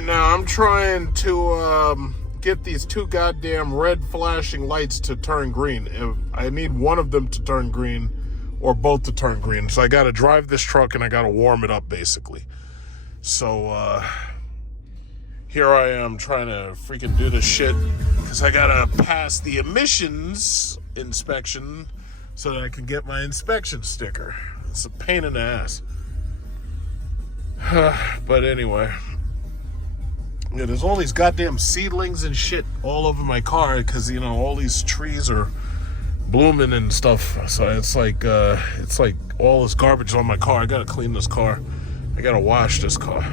right now I'm trying to get these two goddamn red flashing lights to turn green. I need one of them to turn green or both to turn green. So I got to drive this truck and I got to warm it up basically. So here I am trying to freaking do this shit because I got to pass the emissions inspection so that I can get my inspection sticker. It's a pain in the ass. But anyway, yeah, there's all these goddamn seedlings and shit all over my car because, you know, all these trees are blooming and stuff. So it's like all this garbage on my car. I gotta clean this car. I gotta wash this car.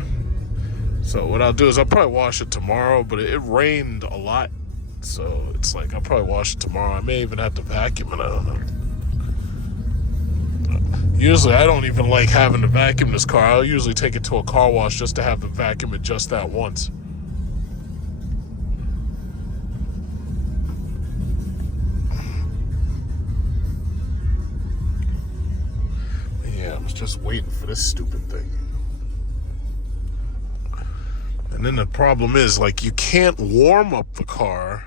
So what I'll do is I'll probably wash it tomorrow, but it rained a lot. So it's like I'll probably wash it tomorrow. I may even have to vacuum it. I don't know. Usually I don't even like having to vacuum this car. I'll usually take it to a car wash just to have to vacuum it just that once. Yeah, I was just waiting for this stupid thing. And then the problem is, like, you can't warm up the car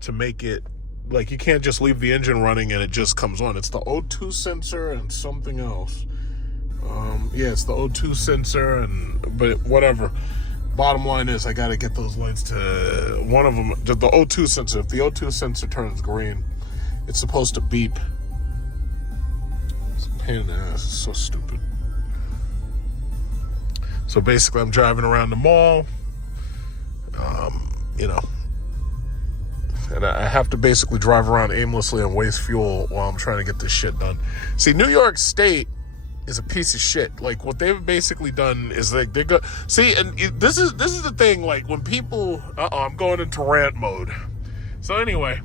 to make it, like, you can't just leave the engine running and it just comes on. It's the O2 sensor and something else. Yeah, it's the O2 sensor, but whatever. Bottom line is, I got to get those lights to, one of them, the O2 sensor. If the O2 sensor turns green, it's supposed to beep. It's a pain in the ass. It's so stupid. So basically, I'm driving around the mall, you know, and I have to basically drive around aimlessly and waste fuel while I'm trying to get this shit done. See, New York State is a piece of shit. Like, what they've basically done is like they go. See, and this is the thing. Like, when people, I'm going into rant mode. So anyway,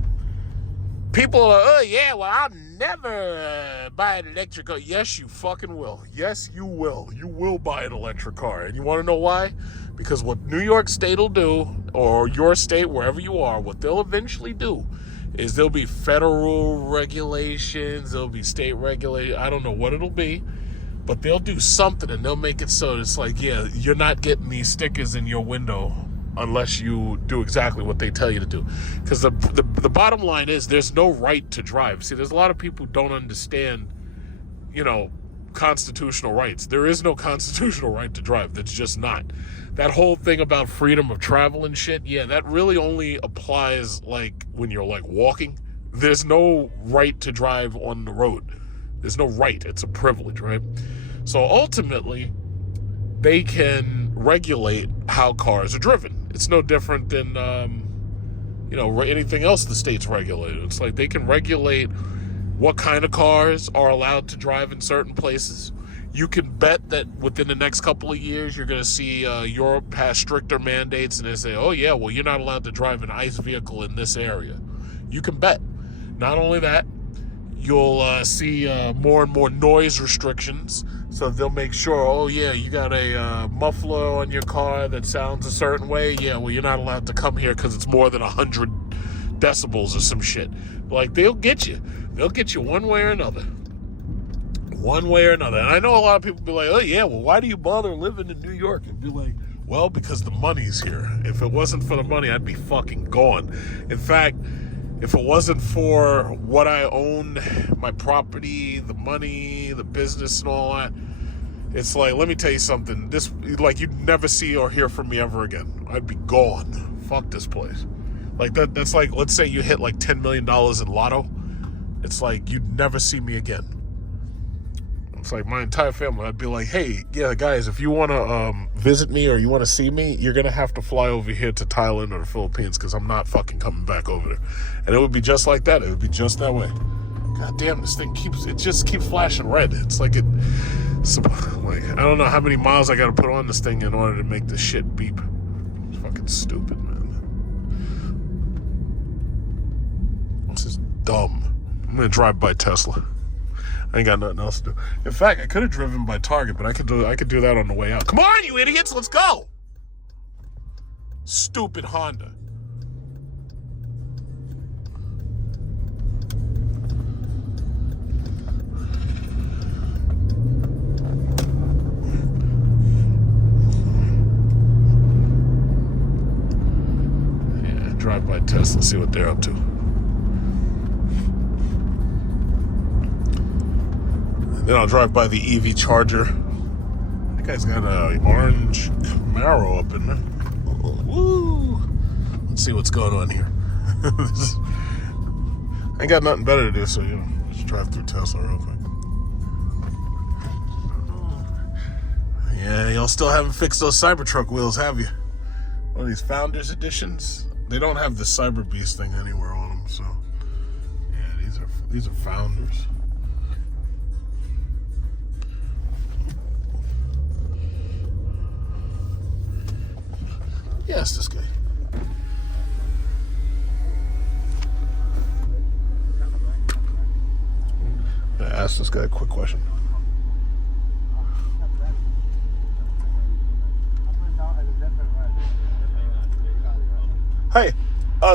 people are, oh yeah, well, I'll never buy an electric car. Yes, you fucking will. Yes, you will. You will buy an electric car, and you want to know why? Because what New York State will do, or your state, wherever you are, what they'll eventually do is there'll be federal regulations, there'll be state regulations, I don't know what it'll be, but they'll do something and they'll make it so it's like, yeah, you're not getting these stickers in your window unless you do exactly what they tell you to do. Because the bottom line is there's no right to drive. See, there's a lot of people who don't understand, you know, constitutional rights. There is no constitutional right to drive. That's just not. That whole thing about freedom of travel and shit, yeah, that really only applies like when you're like walking. There's no right to drive on the road. There's no right. It's a privilege, right? So ultimately, they can regulate how cars are driven. It's no different than, you know, anything else the state's regulated. It's like they can regulate what kind of cars are allowed to drive in certain places. You can bet that within the next couple of years, you're going to see Europe pass stricter mandates and they say, oh yeah, well, you're not allowed to drive an ICE vehicle in this area. You can bet. Not only that, you'll see more and more noise restrictions. So they'll make sure, oh yeah, you got a muffler on your car that sounds a certain way. Yeah, well, you're not allowed to come here because it's more than 100 decibels or some shit. Like, they'll get you. They'll get you one way or another. One way or another. And I know a lot of people be like, oh yeah, well, why do you bother living in New York? And be like, well, because the money's here. If it wasn't for the money, I'd be fucking gone. In fact, if it wasn't for what I own, my property, the money, the business and all that, it's like, let me tell you something. This, like, you'd never see or hear from me ever again. I'd be gone. Fuck this place. Like, that's like, let's say you hit like $10 million in lotto. It's like, you'd never see me again. It's like my entire family, I'd be like, hey, yeah, guys, if you want to visit me or you want to see me, you're going to have to fly over here to Thailand or the Philippines because I'm not fucking coming back over there. And it would be just like that. It would be just that way. God damn, this thing just keeps flashing red. It's like like, I don't know how many miles I got to put on this thing in order to make this shit beep. It's fucking stupid, man. This is dumb. I'm going to drive by Tesla. I ain't got nothing else to do. In fact, I could have driven by Target, but I could do that on the way out. Come on, you idiots, let's go! Stupid Honda. drive by Tesla, see what they're up to. And then I'll drive by the EV charger. That guy's got an orange Camaro up in there. Woo! Let's see what's going on here. I ain't got nothing better to do, so just drive through Tesla real quick. Yeah, y'all still haven't fixed those Cybertruck wheels, have you? One of these Founders Editions. They don't have the Cyber Beast thing anywhere on them, so yeah, these are Founders. Yes, this guy. I'm gonna ask this guy a quick question. Hey,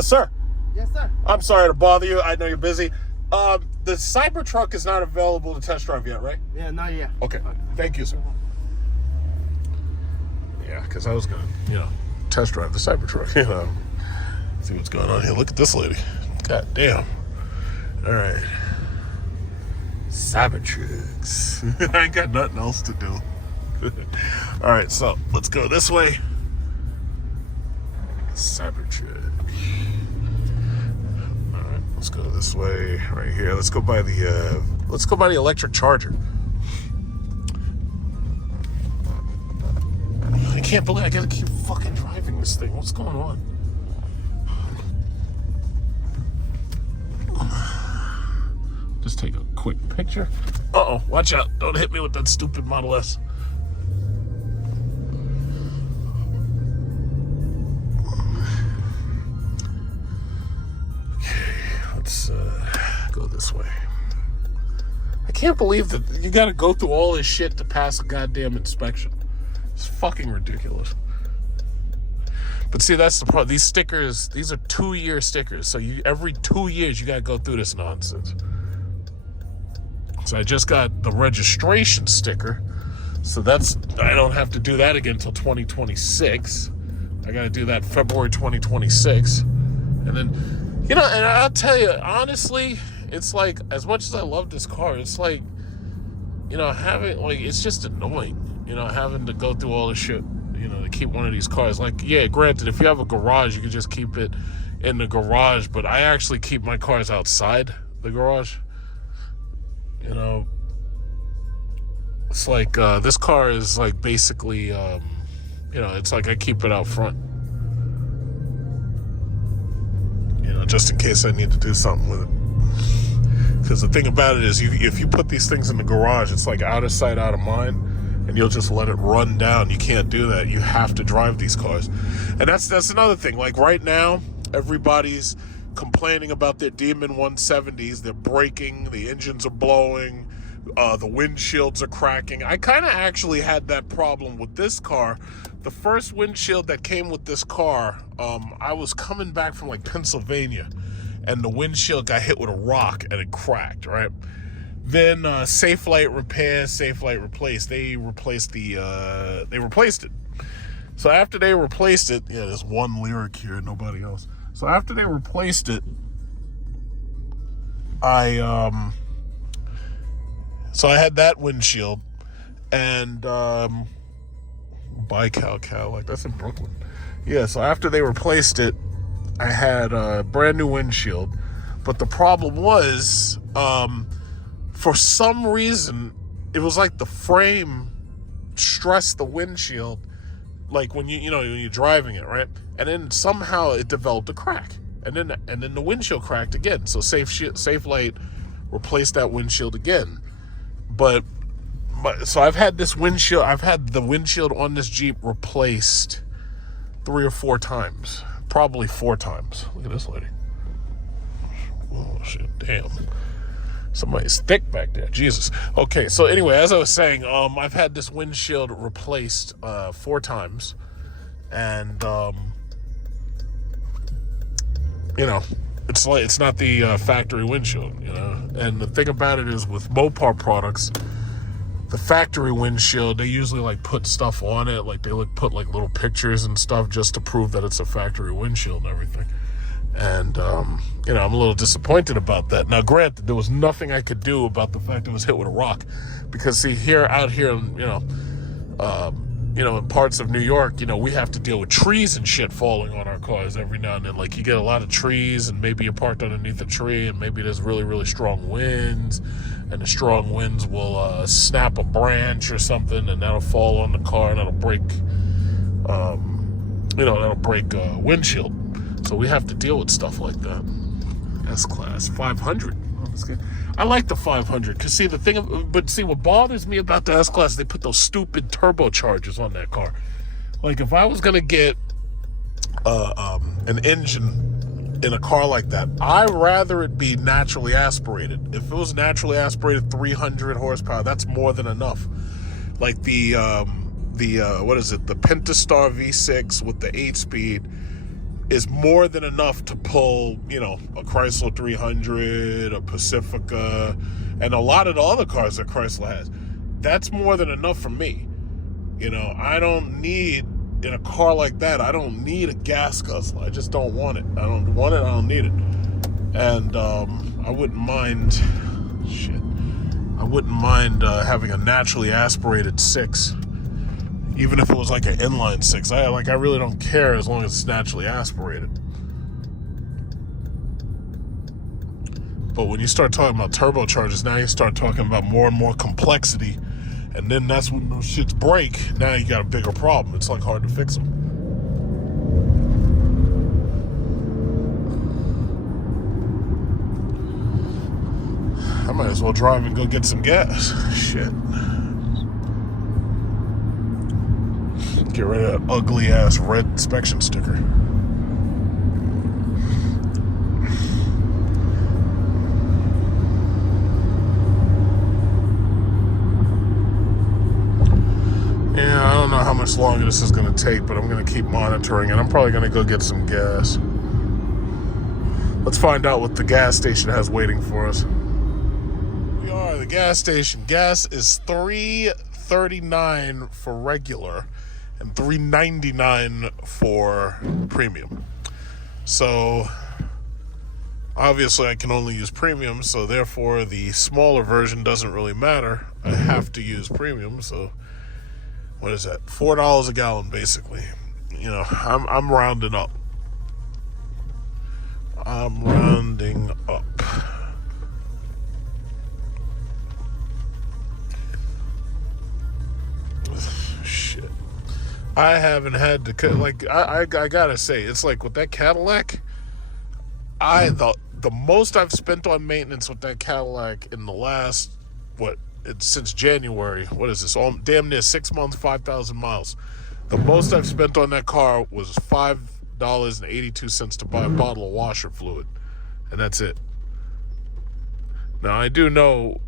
sir. Yes, sir. I'm sorry to bother you. I know you're busy. The Cybertruck is not available to test drive yet, right? Yeah, not yet. Okay. Thank you, sir. Yeah, because I was going to, test drive the Cybertruck, see what's going on here. Look at this lady. God damn. All right. Cybertrucks. I ain't got nothing else to do. All right, so let's go this way. Cybertruck. All right, let's go this way right here. Let's go by the electric charger. I can't believe I gotta keep fucking driving this thing. What's going on? Just take a quick picture. Uh-oh, watch out. Don't hit me with that stupid Model S. Let's go this way. I can't believe that you gotta go through all this shit to pass a goddamn inspection. It's fucking ridiculous. But see, that's the problem. These stickers, these are 2-year stickers. So every 2 years you gotta go through this nonsense. So I just got the registration sticker. So I don't have to do that again until 2026. I gotta do that February 2026. And then and I'll tell you, honestly, it's like, as much as I love this car, it's like, it's just annoying, having to go through all this shit, to keep one of these cars. Like, yeah, granted, if you have a garage, you can just keep it in the garage, but I actually keep my cars outside the garage. It's like, this car is like basically, it's like I keep it out front. Just in case I need to do something with it. Because the thing about it is, if you put these things in the garage, it's like out of sight, out of mind, and you'll just let it run down. You can't do that. You have to drive these cars. And that's another thing. Like right now, everybody's complaining about their Demon 170s. They're breaking, the engines are blowing, the windshields are cracking. I kind of actually had that problem with this car. The first windshield that came with this car, I was coming back from like Pennsylvania, and the windshield got hit with a rock and it cracked, right? Then Safe Light Repair, Safe Light Replace, they replaced it. So after they replaced it, yeah, there's one Lyriq here, nobody else. So after they replaced it, I had that windshield, and Cadillac, that's in Brooklyn. Yeah, so after they replaced it, I had a brand new windshield. But the problem was, for some reason, it was like the frame stressed the windshield, like when you're driving it, right? And then somehow it developed a crack, and then the windshield cracked again. So Safe Light replaced that windshield again. But so I've had the windshield on this Jeep replaced 3 or 4 times, probably 4 times. Look at this lady. Oh shit, damn. Somebody's thick back there. Jesus. Okay, so anyway, as I was saying, I've had this windshield replaced 4 times, and it's not the factory windshield, And the thing about it is, with Mopar products, the factory windshield, they usually like put stuff on it, like they put like little pictures and stuff just to prove that it's a factory windshield and everything. And, I'm a little disappointed about that. Now, granted, there was nothing I could do about the fact it was hit with a rock. Because, see, out here, in parts of New York, we have to deal with trees and shit falling on our cars every now and then. Like, you get a lot of trees, and maybe you're parked underneath a tree, and maybe there's really, really strong winds, and the strong winds will snap a branch or something, and that'll fall on the car, and that'll break, windshield. So we have to deal with stuff like that. S-Class 500. Oh, that's good. I like the 500 because what bothers me about the S-Class, they put those stupid turbochargers on that car. Like, if I was gonna get an engine in a car like that, I'd rather it be naturally aspirated. If it was naturally aspirated 300 horsepower, that's more than enough. Like the Pentastar V6 with the 8-speed is more than enough to pull, a Chrysler 300, a Pacifica, and a lot of the other cars that Chrysler has. That's more than enough for me. I don't need, in a car like that, I don't need a gas guzzler. I just don't want it. I don't want it, I don't need it. And I wouldn't mind, having a naturally aspirated 6. Even if it was like an inline 6, I really don't care as long as it's naturally aspirated. But when you start talking about turbochargers, now you start talking about more and more complexity, and then that's when those shits break. Now you got a bigger problem. It's like hard to fix them. I might as well drive and go get some gas. Shit. Get rid of that ugly ass red inspection sticker. Yeah, I don't know how much longer this is going to take, but I'm going to keep monitoring, and I'm probably going to go get some gas. Let's find out what the gas station has waiting for us. We are the gas station. Gas is $3.39 for regular and $3.99 for premium. So obviously I can only use premium, so therefore the smaller version doesn't really matter. I have to use premium, so what is that? $4 a gallon, basically. I'm rounding up. I'm rounding up. Shit. I haven't had to cut, I gotta say, it's like with that Cadillac, the most I've spent on maintenance with that Cadillac in the last, since January, what is this, damn near 6 months, 5,000 miles. The most I've spent on that car was $5.82 to buy a bottle of washer fluid, and that's it. Now, I do know,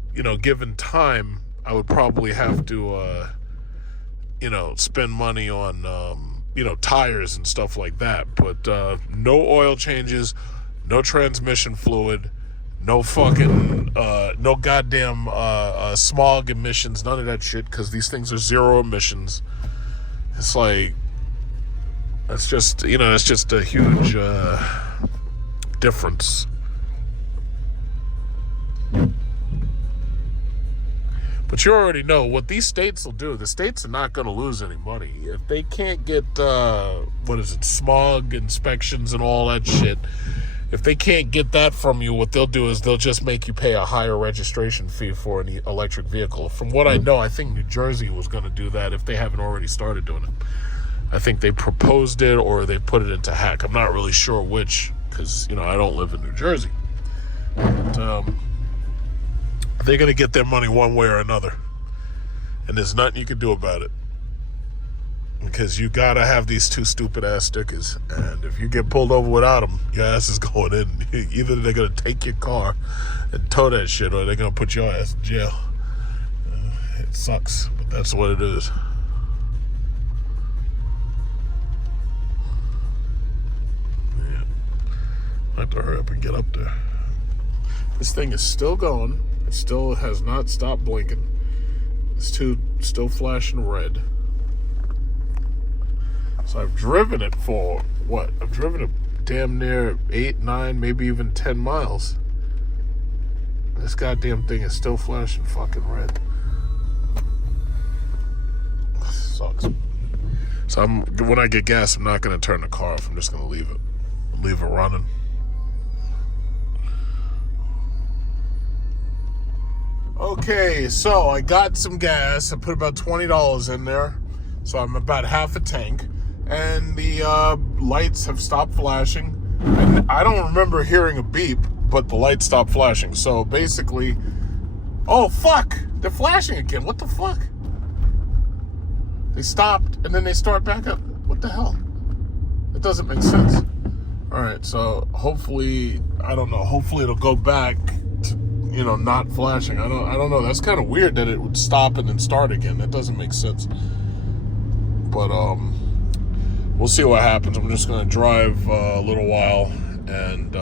given time, I would probably have to, spend money on, tires and stuff like that. But no oil changes, no transmission fluid, no fucking, no goddamn smog emissions, none of that shit, because these things are zero emissions. It's like, it's just a huge difference. But you already know what these states will do. The states are not going to lose any money. If they can't get, smog inspections and all that shit, if they can't get that from you, what they'll do is they'll just make you pay a higher registration fee for an electric vehicle. From what I know, I think New Jersey was going to do that if they haven't already started doing it. I think they proposed it or they put it into hack. I'm not really sure which, because, I don't live in New Jersey. But, they're going to get their money one way or another. And there's nothing you can do about it. Because you got to have these two stupid-ass stickers. And if you get pulled over without them, your ass is going in. Either they're going to take your car and tow that shit, or they're going to put your ass in jail. It sucks, but that's what it is. Yeah. I have to hurry up and get up there. This thing is still going. It still has not stopped blinking. It's still flashing red. So I've driven it for what? I've driven it damn near 8, 9, maybe even 10 miles. This goddamn thing is still flashing fucking red. Sucks. So when I get gas, I'm not going to turn the car off. I'm just going to leave it running. Okay, so I got some gas. I put about $20 in there. So I'm about half a tank. And the lights have stopped flashing. And I don't remember hearing a beep, but the lights stopped flashing. So basically, oh fuck, they're flashing again. What the fuck? They stopped and then they start back up. What the hell? It doesn't make sense. All right, so hopefully, I don't know. Hopefully it'll go back to, not flashing. I don't know. That's kind of weird that it would stop and then start again. That doesn't make sense. But we'll see what happens. I'm just gonna drive a little while and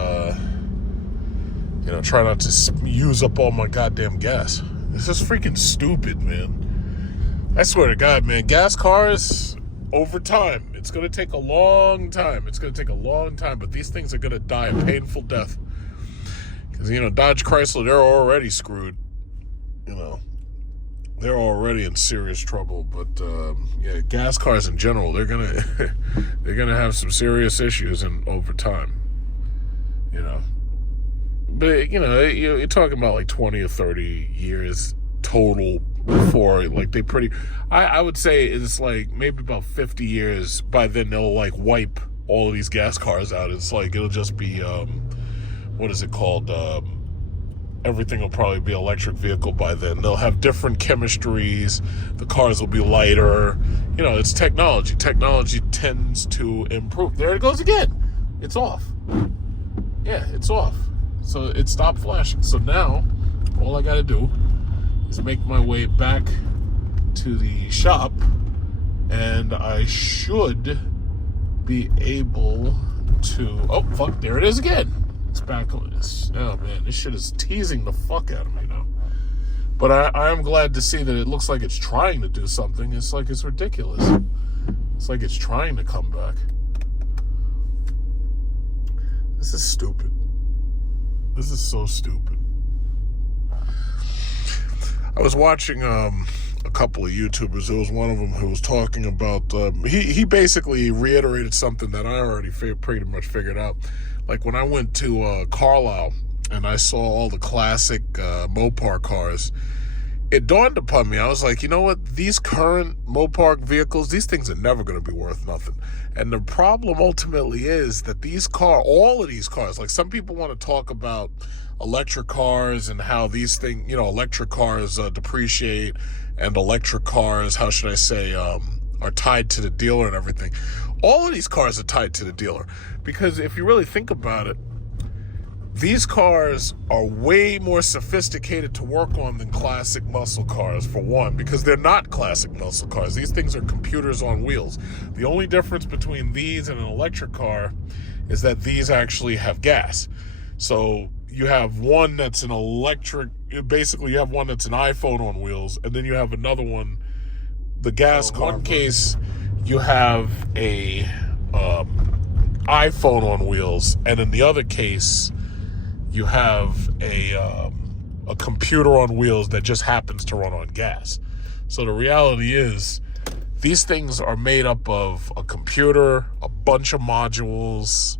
try not to use up all my goddamn gas. This is freaking stupid, man. I swear to God, man, gas cars, over time, it's going to take a long time. But these things are going to die a painful death. Because, Dodge Chrysler, they're already screwed. They're already in serious trouble. But, gas cars in general, they're going to have some serious issues over time. But, you're talking about like 20 or 30 years total before, like, I would say it's like maybe about 50 years. By then, they'll, like, wipe all of these gas cars out. It's like, it'll just be, what is it called? Everything will probably be electric vehicle by then. They'll have different chemistries. The cars will be lighter. It's technology. Technology tends to improve. There it goes again. It's off. Yeah, it's off. So it stopped flashing. So now, all I got to do is make my way back to the shop, and I should be able to... Oh, fuck, there it is again. It's back on this. Oh, man, this shit is teasing the fuck out of me now. But I am glad to see that it looks like it's trying to do something. It's like it's ridiculous. It's like it's trying to come back. This is stupid. This is so stupid. I was watching a couple of YouTubers. There was one of them who was talking about... he basically reiterated something that I already pretty much figured out. Like when I went to Carlisle and I saw all the classic Mopar cars, it dawned upon me. I was like, you know what? These current Mopar vehicles, these things are never going to be worth nothing. And the problem ultimately is that all of these cars, like some people want to talk about electric cars and how these things, electric cars depreciate, and electric cars, how should I say, are tied to the dealer and everything. All of these cars are tied to the dealer because if you really think about it, these cars are way more sophisticated to work on than classic muscle cars, for one, because they're not classic muscle cars. These things are computers on wheels. The only difference between these and an electric car is that these actually have gas. So you have one that's an electric, basically you have one that's an iPhone on wheels, and then you have another one, the gas car. In one case, you have a iPhone on wheels, and in the other case, you have a computer on wheels that just happens to run on gas. So the reality is, these things are made up of a computer, a bunch of modules.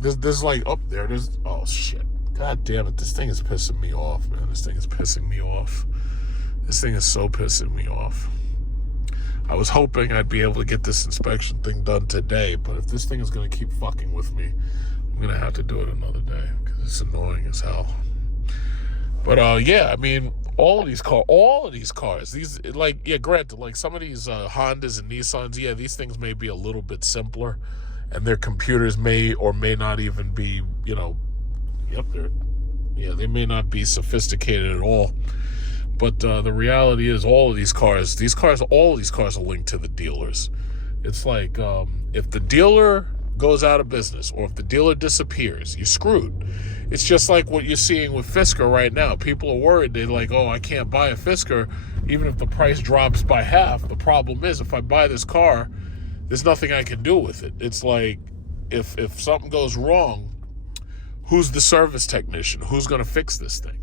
There's like, oh, there it is. Oh, shit. God damn it. This thing is pissing me off, man. This thing is pissing me off. This thing is so pissing me off. I was hoping I'd be able to get this inspection thing done today, but if this thing is going to keep fucking with me, I'm going to have to do it another day because it's annoying as hell. But, I mean, all of these cars, these, like, yeah, granted, like some of these Hondas and Nissans, yeah, these things may be a little bit simpler, and their computers may or may not even be, they may not be sophisticated at all. But the reality is all of these cars are linked to the dealers. It's like if the dealer goes out of business or if the dealer disappears, you're screwed. It's just like what you're seeing with Fisker right now. People are worried. They're like, oh, I can't buy a Fisker even if the price drops by half. The problem is if I buy this car, there's nothing I can do with it. It's like if something goes wrong, who's the service technician? Who's going to fix this thing?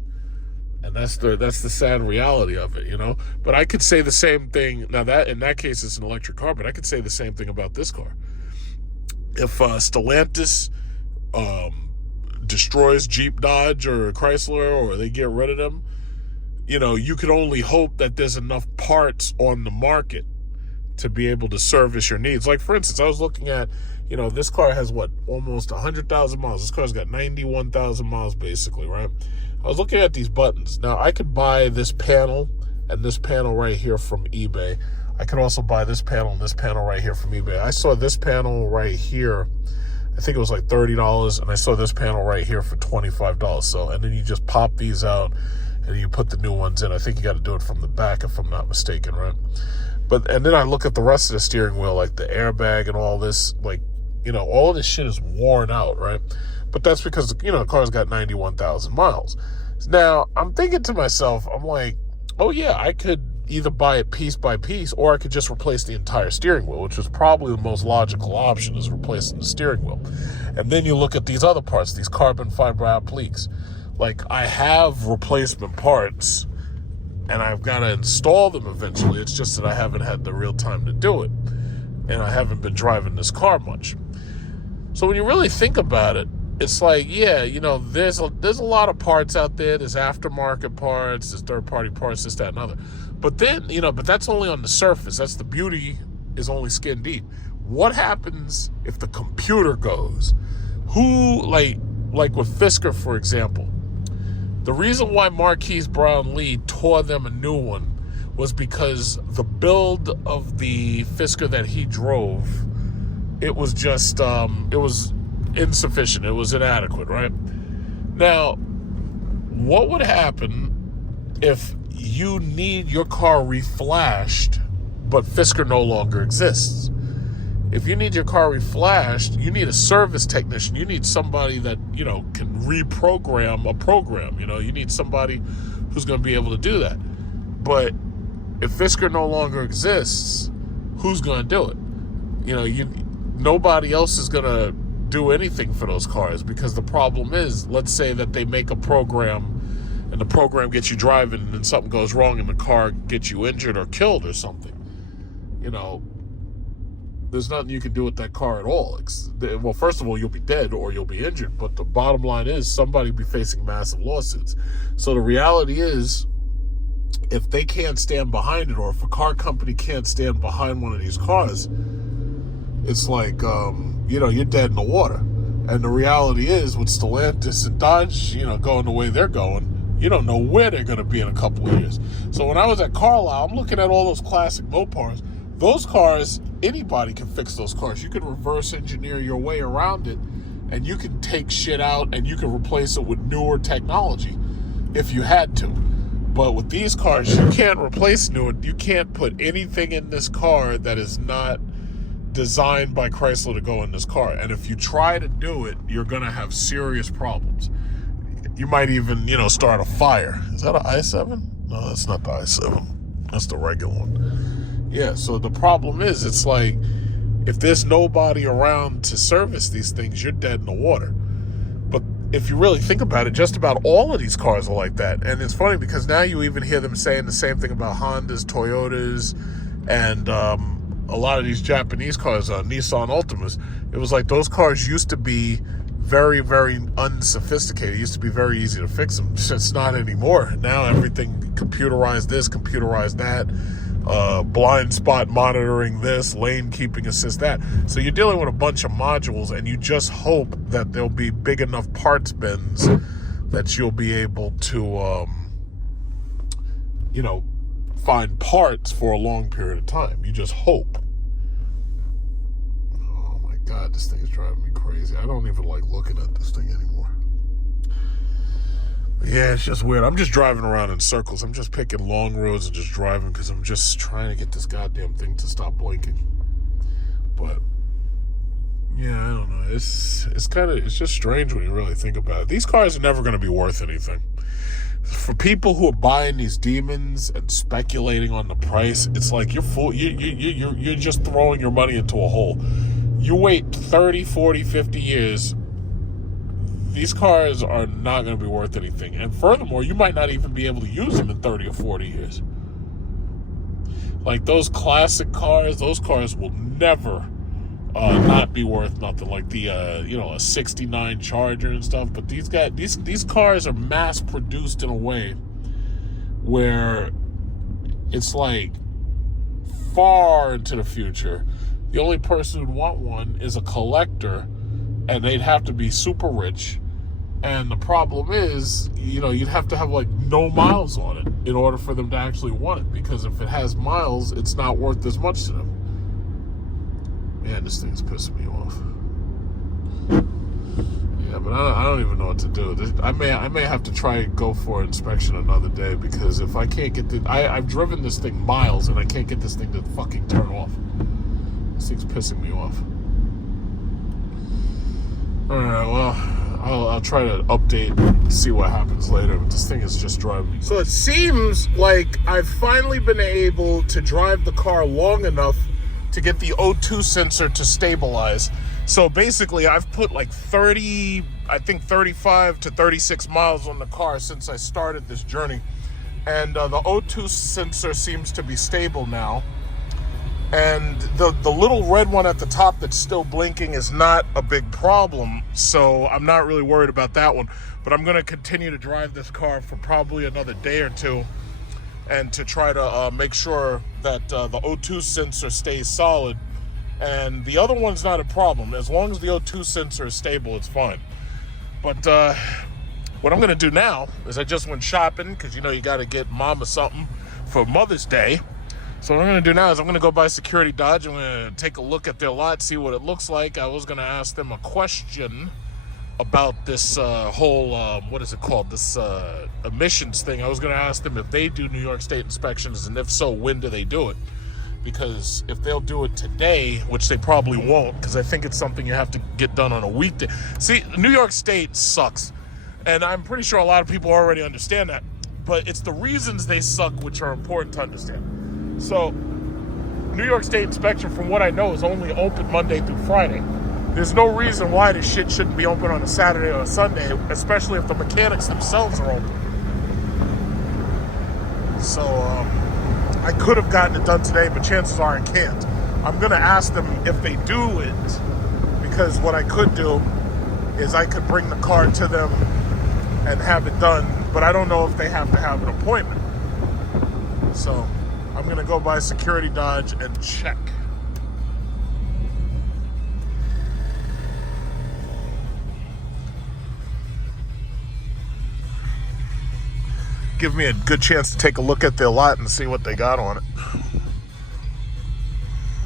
And that's the sad reality of it, you know. But I could say the same thing. Now, that in that case, it's an electric car, but I could say the same thing about this car. If Stellantis destroys Jeep, Dodge, or Chrysler, or they get rid of them, you know, you could only hope that there's enough parts on the market to be able to service your needs. Like, for instance, I was looking at, you know, this car has what, almost 100,000 miles. This car's got 91,000 miles basically, right? I was looking at these buttons. Now, I could buy this panel and this panel right here from eBay. I could also buy this panel and this panel right here from eBay. I saw this panel right here, I think it was like $30, and I saw this panel right here for $25. So, and then you just pop these out and you put the new ones in. I think you got to do it from the back if I'm not mistaken, right? But, and then I look at the rest of the steering wheel, like the airbag and all this, like, you know, all of this shit is worn out, right? But that's because, you know, the car's got 91,000 miles. Now, I'm thinking to myself, I'm like, oh yeah, I could either buy it piece by piece, or I could just replace the entire steering wheel, which is probably the most logical option, is replacing the steering wheel. And then you look at these other parts, these carbon fiber appliques. Like, I have replacement parts, and I've got to install them eventually. It's just that I haven't had the real time to do it, and I haven't been driving this car much. So when you really think about it, it's like, yeah, you know, there's a lot of parts out there. There's aftermarket parts, there's third-party parts, this, that, and other. But then, you know, but that's only on the surface. That's the beauty, is only skin deep. What happens if the computer goes? Who, like with Fisker, for example, the reason why Marquise Brown Lee tore them a new one was because the build of the Fisker that he drove, it was just, it was insufficient. It was inadequate, right? Now, what would happen if you need your car reflashed, but Fisker no longer exists? If you need your car reflashed, you need a service technician. You need somebody that, you know, can reprogram a program. You know, you need somebody who's going to be able to do that. But if Fisker no longer exists, who's going to do it? You know, nobody else is going to do anything for those cars, because the problem is, let's say that they make a program and the program gets you driving and then something goes wrong and the car gets you injured or killed or something. You know, there's nothing you can do with that car at all. Well, first of all, you'll be dead or you'll be injured, but the bottom line is somebody will be facing massive lawsuits. So the reality is, if they can't stand behind it, or if a car company can't stand behind one of these cars, it's like, you know, you're dead in the water. And the reality is, with Stellantis and Dodge, you know, going the way they're going, you don't know where they're going to be in a couple of years. So when I was at Carlisle, I'm looking at all those classic Mopars. Those cars, anybody can fix those cars. You can reverse engineer your way around it, and you can take shit out and you can replace it with newer technology if you had to. But with these cars, you can't replace newer. You can't put anything in this car that is not designed by Chrysler to go in this car. And if you try to do it, you're going to have serious problems. You might even, you know, start a fire. Is that an i7? No, that's not the i7. That's the regular one. Yeah, so the problem is, it's like, if there's nobody around to service these things, you're dead in the water. But if you really think about it, just about all of these cars are like that. And it's funny because now you even hear them saying the same thing about Hondas, Toyotas, and a lot of these Japanese cars, Nissan Altimas. It was like those cars used to be very, very unsophisticated. It used to be very easy to fix them. It's not anymore. Now everything computerized, this, computerized that, blind spot monitoring this, lane keeping assist that. So you're dealing with a bunch of modules, and you just hope that there'll be big enough parts bins that you'll be able to, you know, find parts for a long period of time. You just hope. Oh my God, this thing is driving me crazy. I don't even like looking at this thing anymore. But yeah, it's just weird. I'm just driving around in circles. I'm just picking long roads and just driving because I'm just trying to get this goddamn thing to stop blinking. But yeah, I don't know. It's just strange when you really think about it. These cars are never going to be worth anything. For people who are buying these demons and speculating on the price, it's like you're just throwing your money into a hole. You wait 30, 40, 50 years, these cars are not going to be worth anything. And furthermore, you might not even be able to use them in 30 or 40 years. Like those classic cars, those cars will never not be worth nothing. Like the a 69 Charger and stuff. But these cars are mass produced in a way where it's like far into the future. The only person who'd want one is a collector, and they'd have to be super rich. And the problem is, you'd have to have like no miles on it in order for them to actually want it. Because if it has miles, it's not worth as much to them. Man, this thing's pissing me off. Yeah, but I don't even know what to do. I may have to try and go for inspection another day, because if I can't get I've driven this thing miles and I can't get this thing to fucking turn off. This thing's pissing me off. All right, well, I'll try to update and see what happens later, but this thing is just driving me. So it seems like I've finally been able to drive the car long enough to get the O2 sensor to stabilize. So basically, I've put like 35 to 36 miles on the car since I started this journey. And the O2 sensor seems to be stable now. And the little red one at the top that's still blinking is not a big problem, so I'm not really worried about that one. But I'm going to continue to drive this car for probably another day or two, and to try to make sure that the O2 sensor stays solid. And the other one's not a problem. As long as the O2 sensor is stable, it's fine. But what I'm going to do now is I just went shopping, because, you got to get mama something for Mother's Day. So what I'm going to do now is I'm going to go by Security Dodge. I'm going to take a look at their lot, see what it looks like. I was going to ask them a question about this whole, what is it called, this emissions thing. I was going to ask them if they do New York State inspections, and if so, when do they do it? Because if they'll do it today, which they probably won't, because I think it's something you have to get done on a weekday. See, New York State sucks, and I'm pretty sure a lot of people already understand that. But it's the reasons they suck which are important to understand. So, New York State inspection, from what I know, is only open Monday through Friday. There's no reason why this shit shouldn't be open on a Saturday or a Sunday, especially if the mechanics themselves are open. So, I could have gotten it done today, but chances are I can't. I'm going to ask them if they do it, because what I could do is I could bring the car to them and have it done, but I don't know if they have to have an appointment. So I'm going to go by Security Dodge and check. Give me a good chance to take a look at their lot and see what they got on it.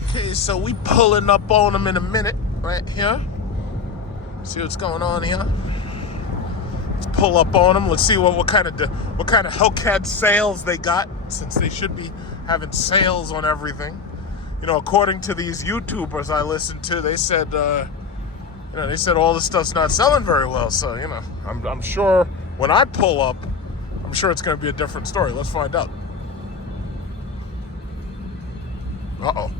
Okay, so we pulling up on them in a minute right here. See what's going on here. Let's pull up on them. Let's see what kind of Hellcat sales they got, since they should be having sales on everything. According to these YouTubers I listened to, they said all this stuff's not selling very well. So I'm sure when I pull up, I'm sure it's going to be a different story. Let's find out. Uh-oh.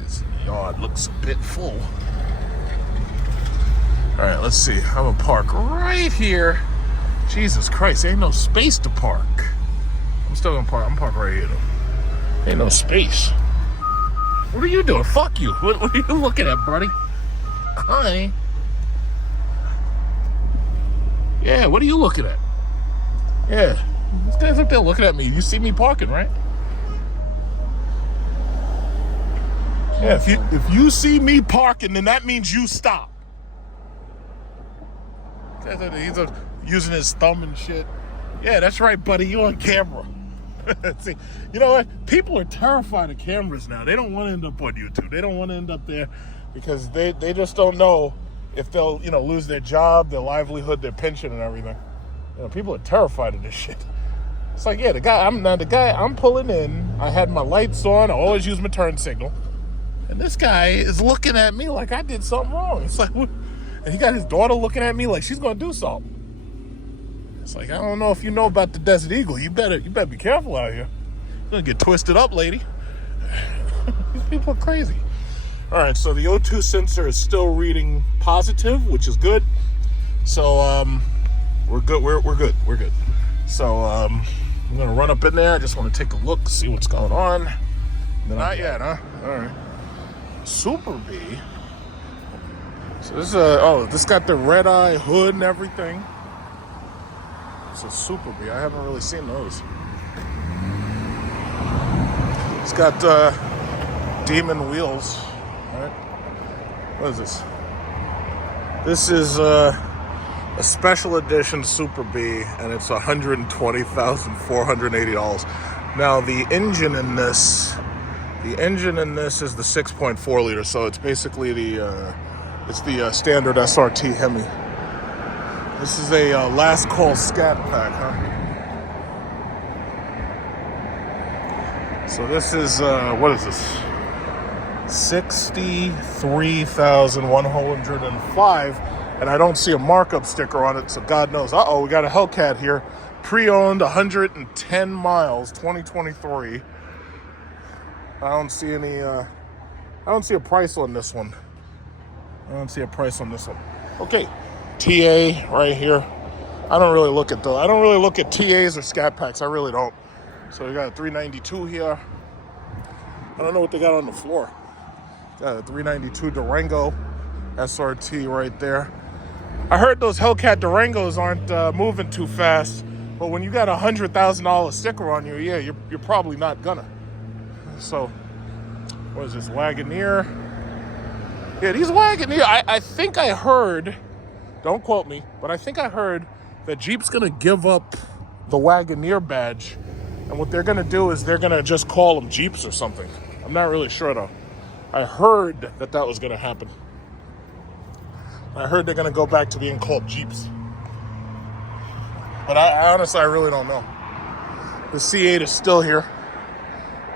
This yard looks a bit full. All right, let's see. I'm going to park right here. Jesus Christ, ain't no space to park. I'm still going to park. I'm parked right here, though. Ain't no space. What are you doing? Fuck you. What are you looking at, buddy? Hi. Yeah, what are you looking at? Yeah, this guy's up there looking at me. You see me parking, right? Yeah, if you see me parking, then that means you stop. He's using his thumb and shit. Yeah, that's right, buddy. You on camera. See, you know what? People are terrified of cameras now. They don't want to end up on YouTube. They don't want to end up there because they just don't know if they'll, lose their job, their livelihood, their pension, and everything. People are terrified of this shit. It's like, yeah, the guy I'm pulling in, I had my lights on, I always use my turn signal. And this guy is looking at me like I did something wrong. It's like, what? And he got his daughter looking at me like she's gonna do something. It's like, I don't know if you know about the Desert Eagle. You better be careful out here. You're gonna get twisted up, lady. These people are crazy. All right, so the O2 sensor is still reading positive, which is good. So we're good. We're good. We're good. So I'm gonna run up in there. I just want to take a look, see what's going on. Not yet, huh? All right. Super B. So this is this got the red eye hood and everything. It's a Super B. I haven't really seen those. It's got demon wheels. All right. What is this? This is a special edition Super B, and it's $120,480. Now the engine in this is the 6.4 liter, so it's basically the standard SRT Hemi. This is a last call scat pack, huh? So this is what is this? 63,105, and I don't see a markup sticker on it, so God knows. Uh-oh, we got a Hellcat here. Pre-owned, 110 miles, 2023. I don't see any, I don't see a price on this one. Okay, TA right here. I don't really look at TAs or scat packs. I really don't. So we got a 392 here. I don't know what they got on the floor. Got a 392 Durango SRT right there. I heard those Hellcat Durangos aren't moving too fast, but when you got $100,000 sticker on you, yeah, you're probably not gonna. So, what is this, Wagoneer? Yeah, these Wagoneer, I think I heard, don't quote me, but I think I heard that Jeep's gonna give up the Wagoneer badge, and what they're gonna do is they're gonna just call them Jeeps or something. I'm not really sure though. I heard that was gonna happen. I heard they're gonna go back to being called Jeeps. But I honestly, I really don't know. The C8 is still here.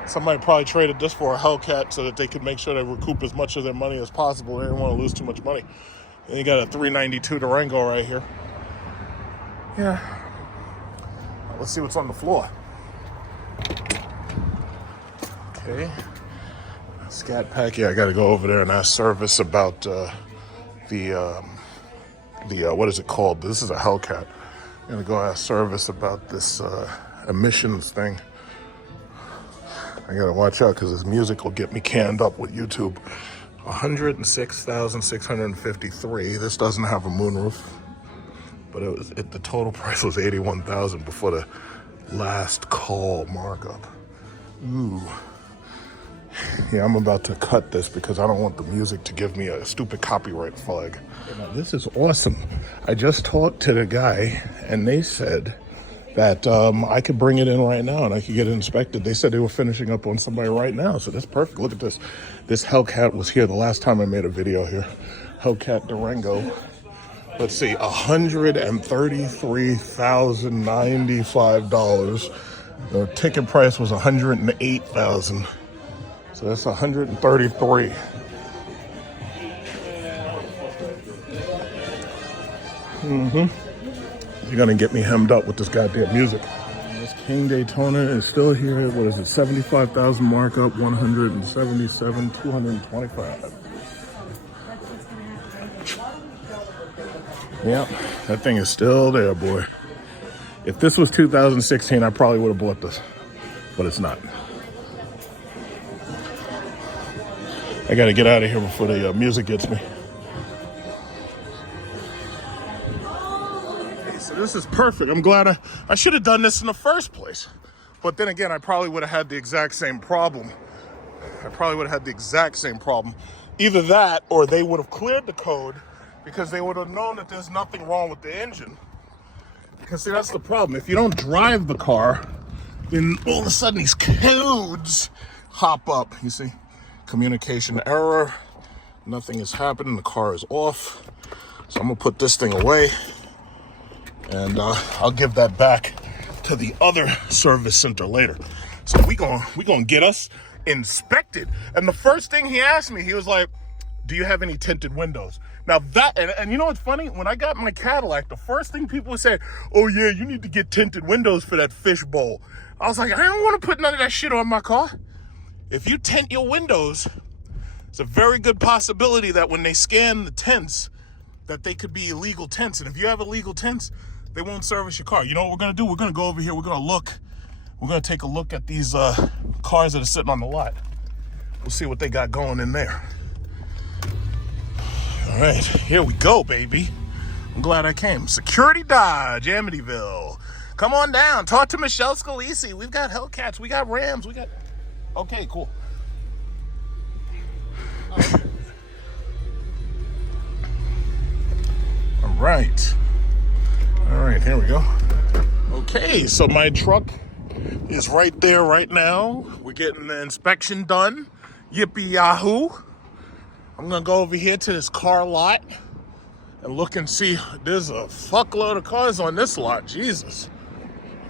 Somebody probably traded this for a Hellcat so that they could make sure they recoup as much of their money as possible. They didn't want to lose too much money. And you got a 392 Durango right here. Yeah. Let's see what's on the floor. Okay. Scat pack. Yeah, I got to go over there and ask service about the what is it called? This is a Hellcat. I'm going to go ask service about this emissions thing. I gotta watch out because this music will get me canned up with YouTube. 106,653. This doesn't have a moonroof, but the total price was 81,000 before the last call markup. Ooh. Yeah, I'm about to cut this because I don't want the music to give me a stupid copyright flag. Now, this is awesome. I just talked to the guy and they said that I could bring it in right now and I could get it inspected. They said they were finishing up on somebody right now, so that's perfect. Look at this. This Hellcat was here the last time I made a video here. Hellcat Durango. Let's see, $133,095. The ticket price was $108,000. So that's $133,000. You're gonna get me hemmed up with this goddamn music. This King Daytona is still here. What is it? 75,000 markup, 177, 225. Yep, that thing is still there, boy. If this was 2016, I probably would have bought this, but it's not. I gotta get out of here before the music gets me. So this is perfect. I'm glad I should have done this in the first place. But then again, I probably would have had the exact same problem. Either that or they would have cleared the code because they would have known that there's nothing wrong with the engine. Because see, that's the problem. If you don't drive the car, then all of a sudden these codes hop up. You see, communication error. Nothing is happening. The car is off. So I'm gonna put this thing away, and I'll give that back to the other service center later. So we gonna get us inspected. And the first thing he asked me, he was like, "Do you have any tinted windows?" Now that, and you know what's funny? When I got my Cadillac, the first thing people would say, "Oh yeah, you need to get tinted windows for that fishbowl." I was like, I don't want to put none of that shit on my car. If you tint your windows, It's a very good possibility that when they scan the tints, that they could be illegal tints. And if you have illegal tints, they won't service your car. You know what we're gonna do? We're gonna go over here, we're gonna take a look at these cars that are sitting on the lot. We'll see what they got going in there. All right, here we go, baby. I'm glad I came. Security Dodge, Amityville. Come on down, talk to Michelle Scalisi. We've got Hellcats, we got Rams, we got... Okay, cool. All right, here we go. Okay, so my truck is right there right now. We're getting the inspection done. Yippee yahoo. I'm gonna go over here to this car lot and look and see. There's a fuckload of cars on this lot. Jesus.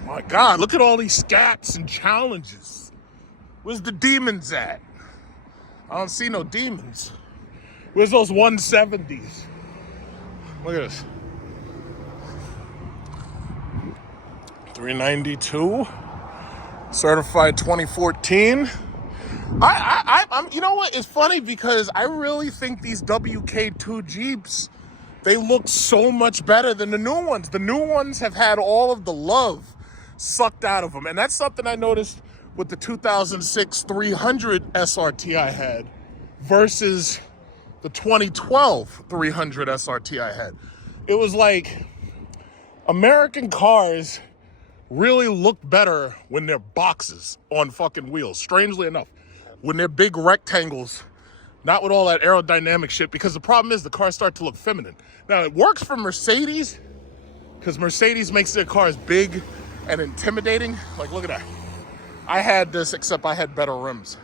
My God, look at all these stats and challenges. Where's the demons at? I don't see no demons. Where's those 170s? Look at this. 392. Certified 2014. I'm. You know what? It's funny because I really think these WK2 Jeeps, they look so much better than the new ones. The new ones have had all of the love sucked out of them. And that's something I noticed with the 2006 300 SRT I had versus the 2012 300 SRT I had. It was like American cars really look better when they're boxes on fucking wheels, strangely enough. When they're big rectangles, not with all that aerodynamic shit, because the problem is the cars start to look feminine. Now, it works for Mercedes, because Mercedes makes their cars big and intimidating. Like, look at that. I had this, except I had better rims.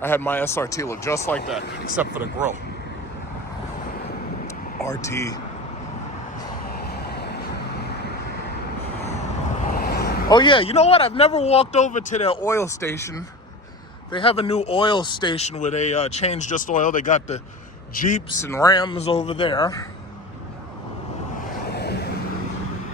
I had my SRT look just like that, except for the grille. RT. Oh yeah, you know what? I've never walked over to their oil station. They have a new oil station where they change just oil. They got the Jeeps and Rams over there.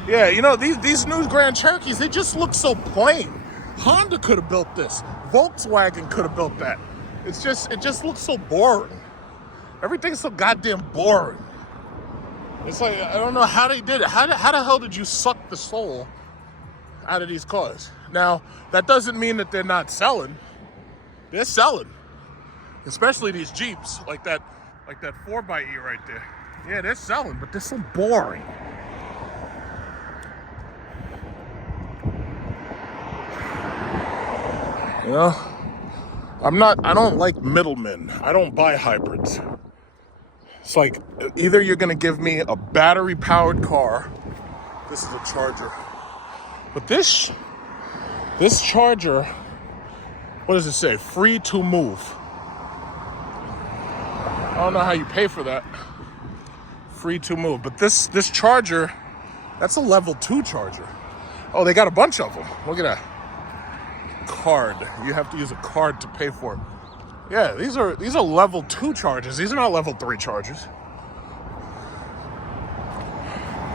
Yeah, you know, these new Grand Cherokees, they just look so plain. Honda could have built this. Volkswagen could have built that. It just looks so boring. Everything's so goddamn boring. It's like, I don't know how they did it. How the hell did you suck the soul out of these cars? Now, that doesn't mean that they're not selling. They're selling. Especially these Jeeps, like that 4xe right there. Yeah, they're selling, but they're so boring. You know, I don't like middlemen. I don't buy hybrids. It's like, either you're gonna give me a battery powered car. This is a Charger. But this Charger, what does it say? Free to move. I don't know how you pay for that. Free to move. But this Charger, that's a level 2 Charger. Oh, they got a bunch of them. Look at that. Card. You have to use a card to pay for it. Yeah, these are level 2 Chargers. These are not level 3 Chargers.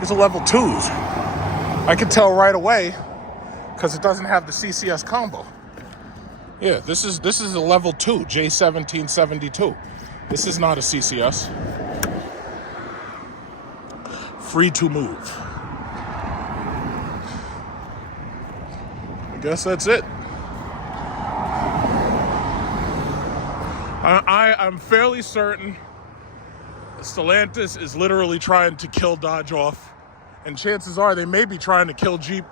These are level 2s. I can tell right away because it doesn't have the CCS combo. Yeah, this is a level 2 J1772. This is not a CCS. Free to move. I guess that's it. I'm fairly certain Stellantis is literally trying to kill Dodge off. And chances are they may be trying to kill Jeep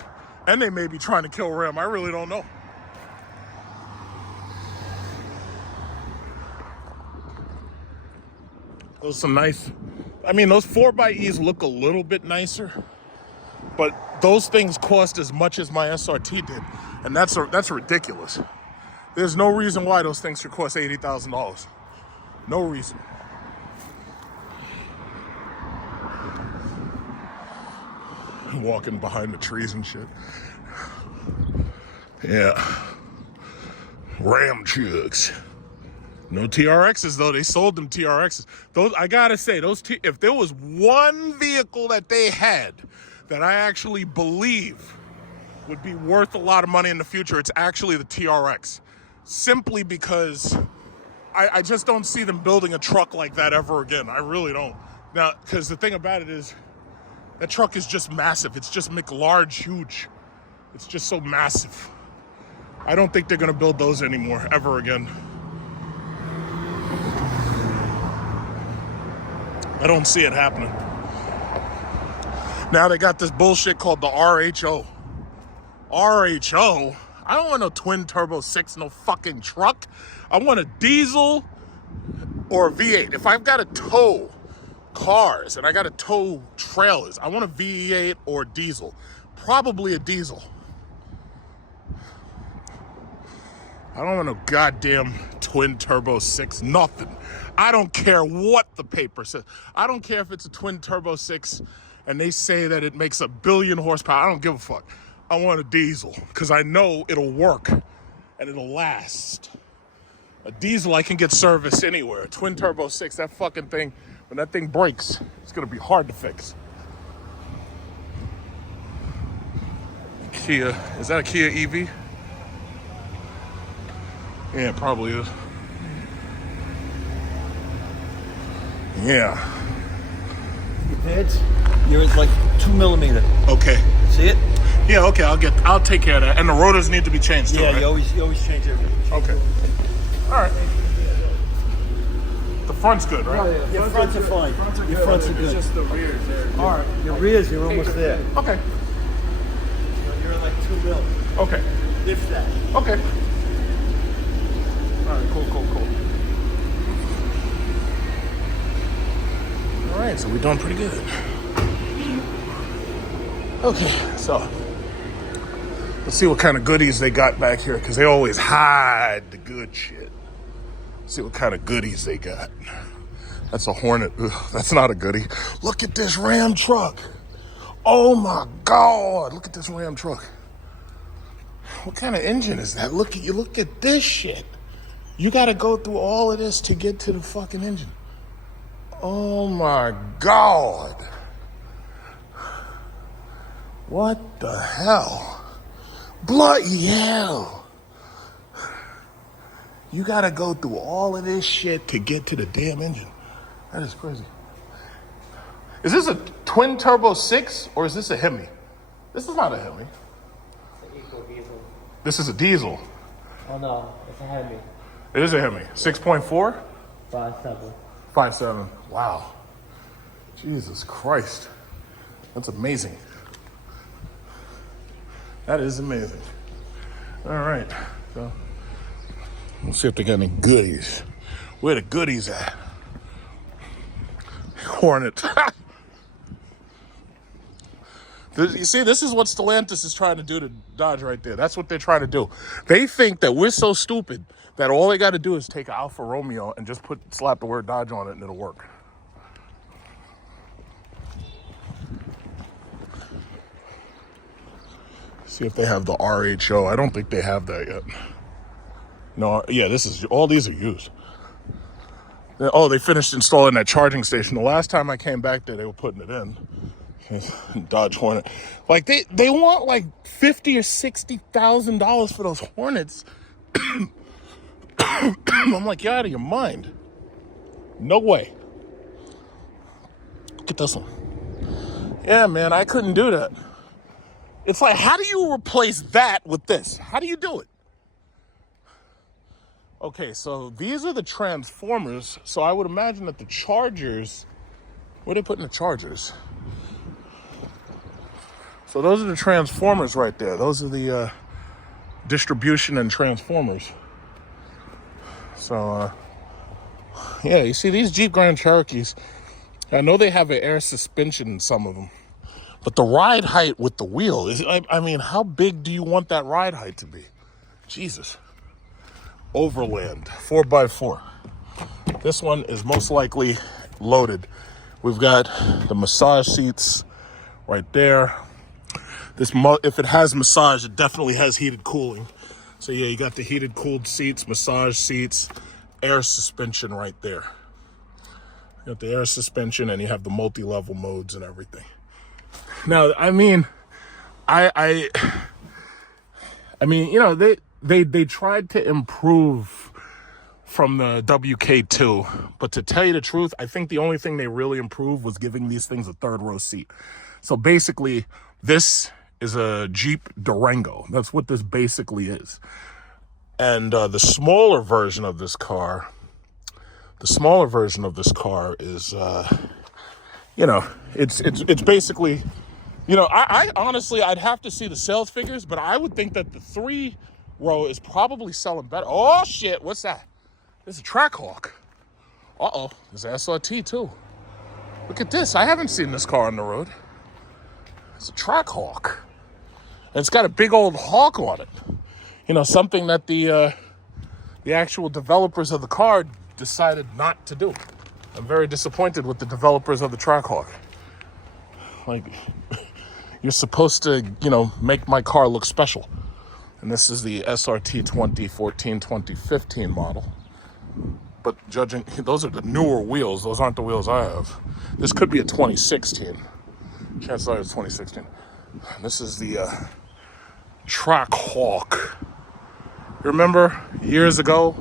and they may be trying to kill Ram. I really don't know. Those some nice, I mean, those 4xEs look a little bit nicer, but those things cost as much as my SRT did. And that's ridiculous. There's no reason why those things should cost $80,000. No reason. Walking behind the trees and shit. Yeah. Ram chucks. No TRXs though. They sold them TRXs. Those, I gotta say, if there was one vehicle that they had that I actually believe would be worth a lot of money in the future, it's actually the TRX. Simply because I just don't see them building a truck like that ever again. I really don't. Now, because the thing about it is, that truck is just massive. It's just McLarge huge. It's just so massive. I don't think they're gonna build those anymore, ever again. I don't see it happening. Now they got this bullshit called the RHO. RHO? I don't want no twin turbo 6, no fucking truck. I want a diesel or a V8. If I've got to tow cars and I got to tow trailers, I want a V8 or a diesel. Probably a diesel. I don't want no goddamn twin turbo 6, nothing. I don't care what the paper says. I don't care if it's a twin turbo 6 and they say that it makes 1 billion horsepower. I don't give a fuck. I want a diesel because I know it'll work and it'll last. A diesel I can get service anywhere. A twin turbo 6, that fucking thing, when that thing breaks, it's gonna be hard to fix. Kia, is that a Kia EV? Yeah, it probably is. Yeah. Your pads, you're at like 2 millimeter. Okay. See it? Yeah, okay, I'll take care of that. And the rotors need to be changed too, Yeah, right? you always change everything. Okay. All right. The front's good, right? Yeah, your fronts are fine. Your fronts are good. It's just the rears there. All right, your rears, you're almost there. Okay. You're at like 2 mil. Okay. If that. Okay. All right, cool. All right, so we're doing pretty good. Okay, so let's see what kind of goodies they got back here, because they always hide the good shit. Let's see what kind of goodies they got. That's a Hornet. Ugh, that's not a goodie. Look at this Ram truck. Oh my God, look at this Ram truck. What kind of engine is that? Look at this shit. You gotta go through all of this to get to the fucking engine. Oh my God. What the hell? Bloody hell. You gotta go through all of this shit to get to the damn engine. That is crazy. Is this a twin turbo 6 or is this a Hemi? This is not a Hemi. It's an eco diesel. This is a diesel. Oh no, it's a Hemi. It is a Hemi. 6.4? 5.7. 5.7. Wow. Jesus Christ. That's amazing. That is amazing. All right. So let's see if they got any goodies. Where the goodies at? Hornet. You see, this is what Stellantis is trying to do to Dodge right there. That's what they're trying to do. They think that we're so stupid that all they got to do is take an Alfa Romeo and just slap the word Dodge on it and it'll work. See if they have the RHO. I don't think they have that yet. No, yeah, all these are used. Oh, they finished installing that charging station. The last time I came back there, they were putting it in. Dodge Hornet. Like they want like $50,000 or $60,000 for those Hornets. I'm like, you're out of your mind. No way. Look at this one. Yeah, man, I couldn't do that. It's like, how do you replace that with this? How do you do it? Okay, so these are the transformers. So I would imagine that the chargers, where are they putting the chargers? So those are the transformers right there. Those are the distribution and transformers. So, yeah, you see these Jeep Grand Cherokees, I know they have an air suspension in some of them, but the ride height with the wheel is, I mean, how big do you want that ride height to be? Jesus. Overland, 4x4. This one is most likely loaded. We've got the massage seats right there. If it has massage, it definitely has heated cooling. So yeah, you got the heated cooled seats, massage seats, air suspension right there. You got the air suspension and you have the multi-level modes and everything. Now, I mean, I mean, you know, they tried to improve from the WK2. But to tell you the truth, I think the only thing they really improved was giving these things a third row seat. So basically, this is a Jeep Durango. That's what this basically is. And the smaller version of this car is, it's basically, I honestly, I'd have to see the sales figures, but I would think that the 3-row is probably selling better. Oh shit, what's that? There's a Trackhawk. Uh-oh, there's an SRT too. Look at this, I haven't seen this car on the road. It's a Trackhawk. And it's got a big old hawk on it. Something that the actual developers of the car decided not to do. I'm very disappointed with the developers of the Trackhawk. Like, you're supposed to, make my car look special. And this is the SRT 2014, 2015 model. But judging, those are the newer wheels. Those aren't the wheels I have. This could be a 2016. Chances are it's 2016. And this is the Trackhawk. Remember years ago,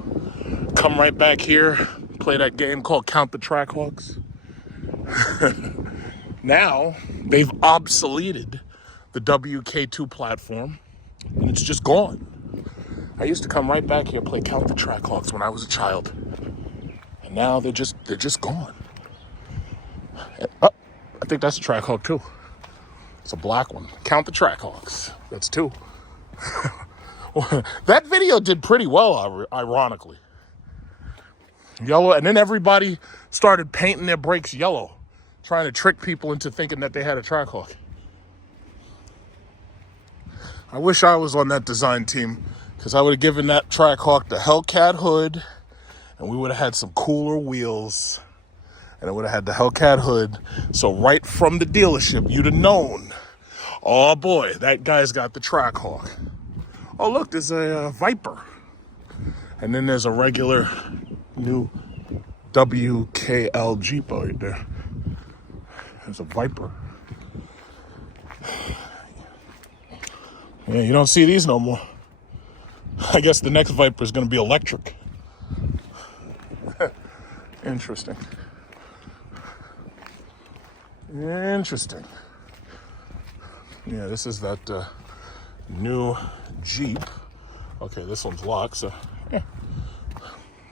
come right back here, play that game called Count the Trackhawks? Now, they've obsoleted the WK2 platform, and it's just gone. I used to come right back here and play Count the Trackhawks when I was a child. And now they're just gone. Oh, I think that's a Trackhawk too. It's a black one. Count the Trackhawks. That's 2. That video did pretty well, ironically. Yellow, and then everybody started painting their brakes yellow, trying to trick people into thinking that they had a Trackhawk. I wish I was on that design team, because I would have given that Trackhawk the Hellcat hood, and we would have had some cooler wheels, and it would have had the Hellcat hood. So right from the dealership, you'd have known, oh boy, that guy's got the Trackhawk. Oh look, there's a Viper. And then there's a regular new WKL Jeep right there. There's a Viper. Yeah, you don't see these no more. I guess the next Viper is going to be electric. Interesting. Interesting. Yeah, this is that new Jeep. Okay, this one's locked, so yeah.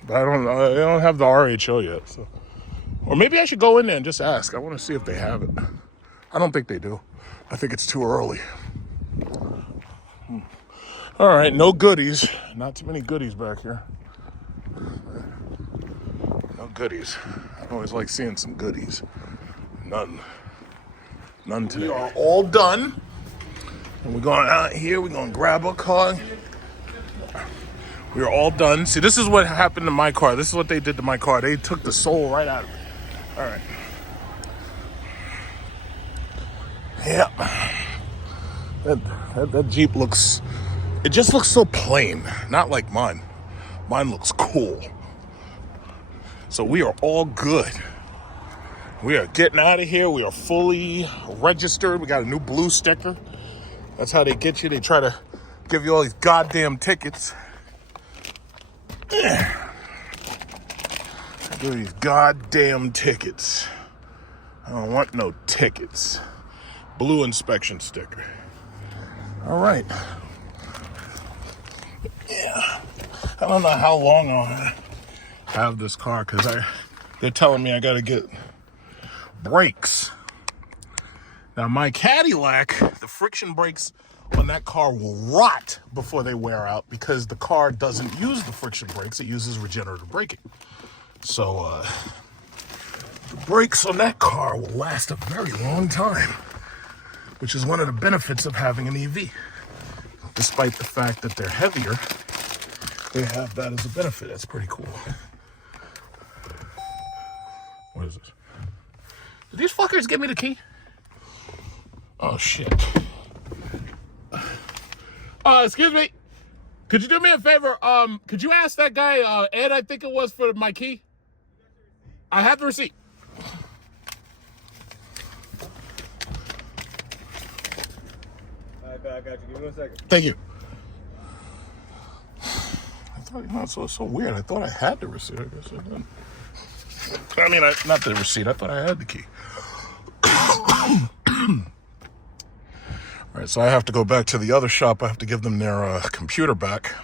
But I don't have the RHO yet, so. Or maybe I should go in there and just ask. I want to see if they have it. I don't think they do. I think it's too early. All right, no goodies. Not too many goodies back here. No goodies. I always like seeing some goodies. None today. We are all done. And we're going out here. We're going to grab a car. We are all done. See, this is what happened to my car. This is what they did to my car. They took the soul right out of it. All right. Yeah. That Jeep looks... It just looks so plain. Not like mine. Mine looks cool. So we are all good. We are getting out of here. We are fully registered. We got a new blue sticker. That's how they get you. They try to give you all these goddamn tickets. Give you these goddamn tickets. I don't want no tickets. Blue inspection sticker. All right. Yeah. I don't know how long I'll have this car, because they're telling me I got to get brakes. Now, my Cadillac, the friction brakes on that car will rot before they wear out, because the car doesn't use the friction brakes. It uses regenerative braking. So, the brakes on that car will last a very long time, which is one of the benefits of having an EV. Despite the fact that they're heavier, they have that as a benefit. That's pretty cool. What is this? Did these fuckers give me the key? Oh, shit. Excuse me. Could you do me a favor? Could you ask that guy, Ed, I think it was, for my key? I have the receipt. I got you. Give me 1 second. Thank you. It's so weird. I thought I had the receipt. I guess I didn't. I mean, not the receipt. I thought I had the key. All right, so I have to go back to the other shop. I have to give them their computer back.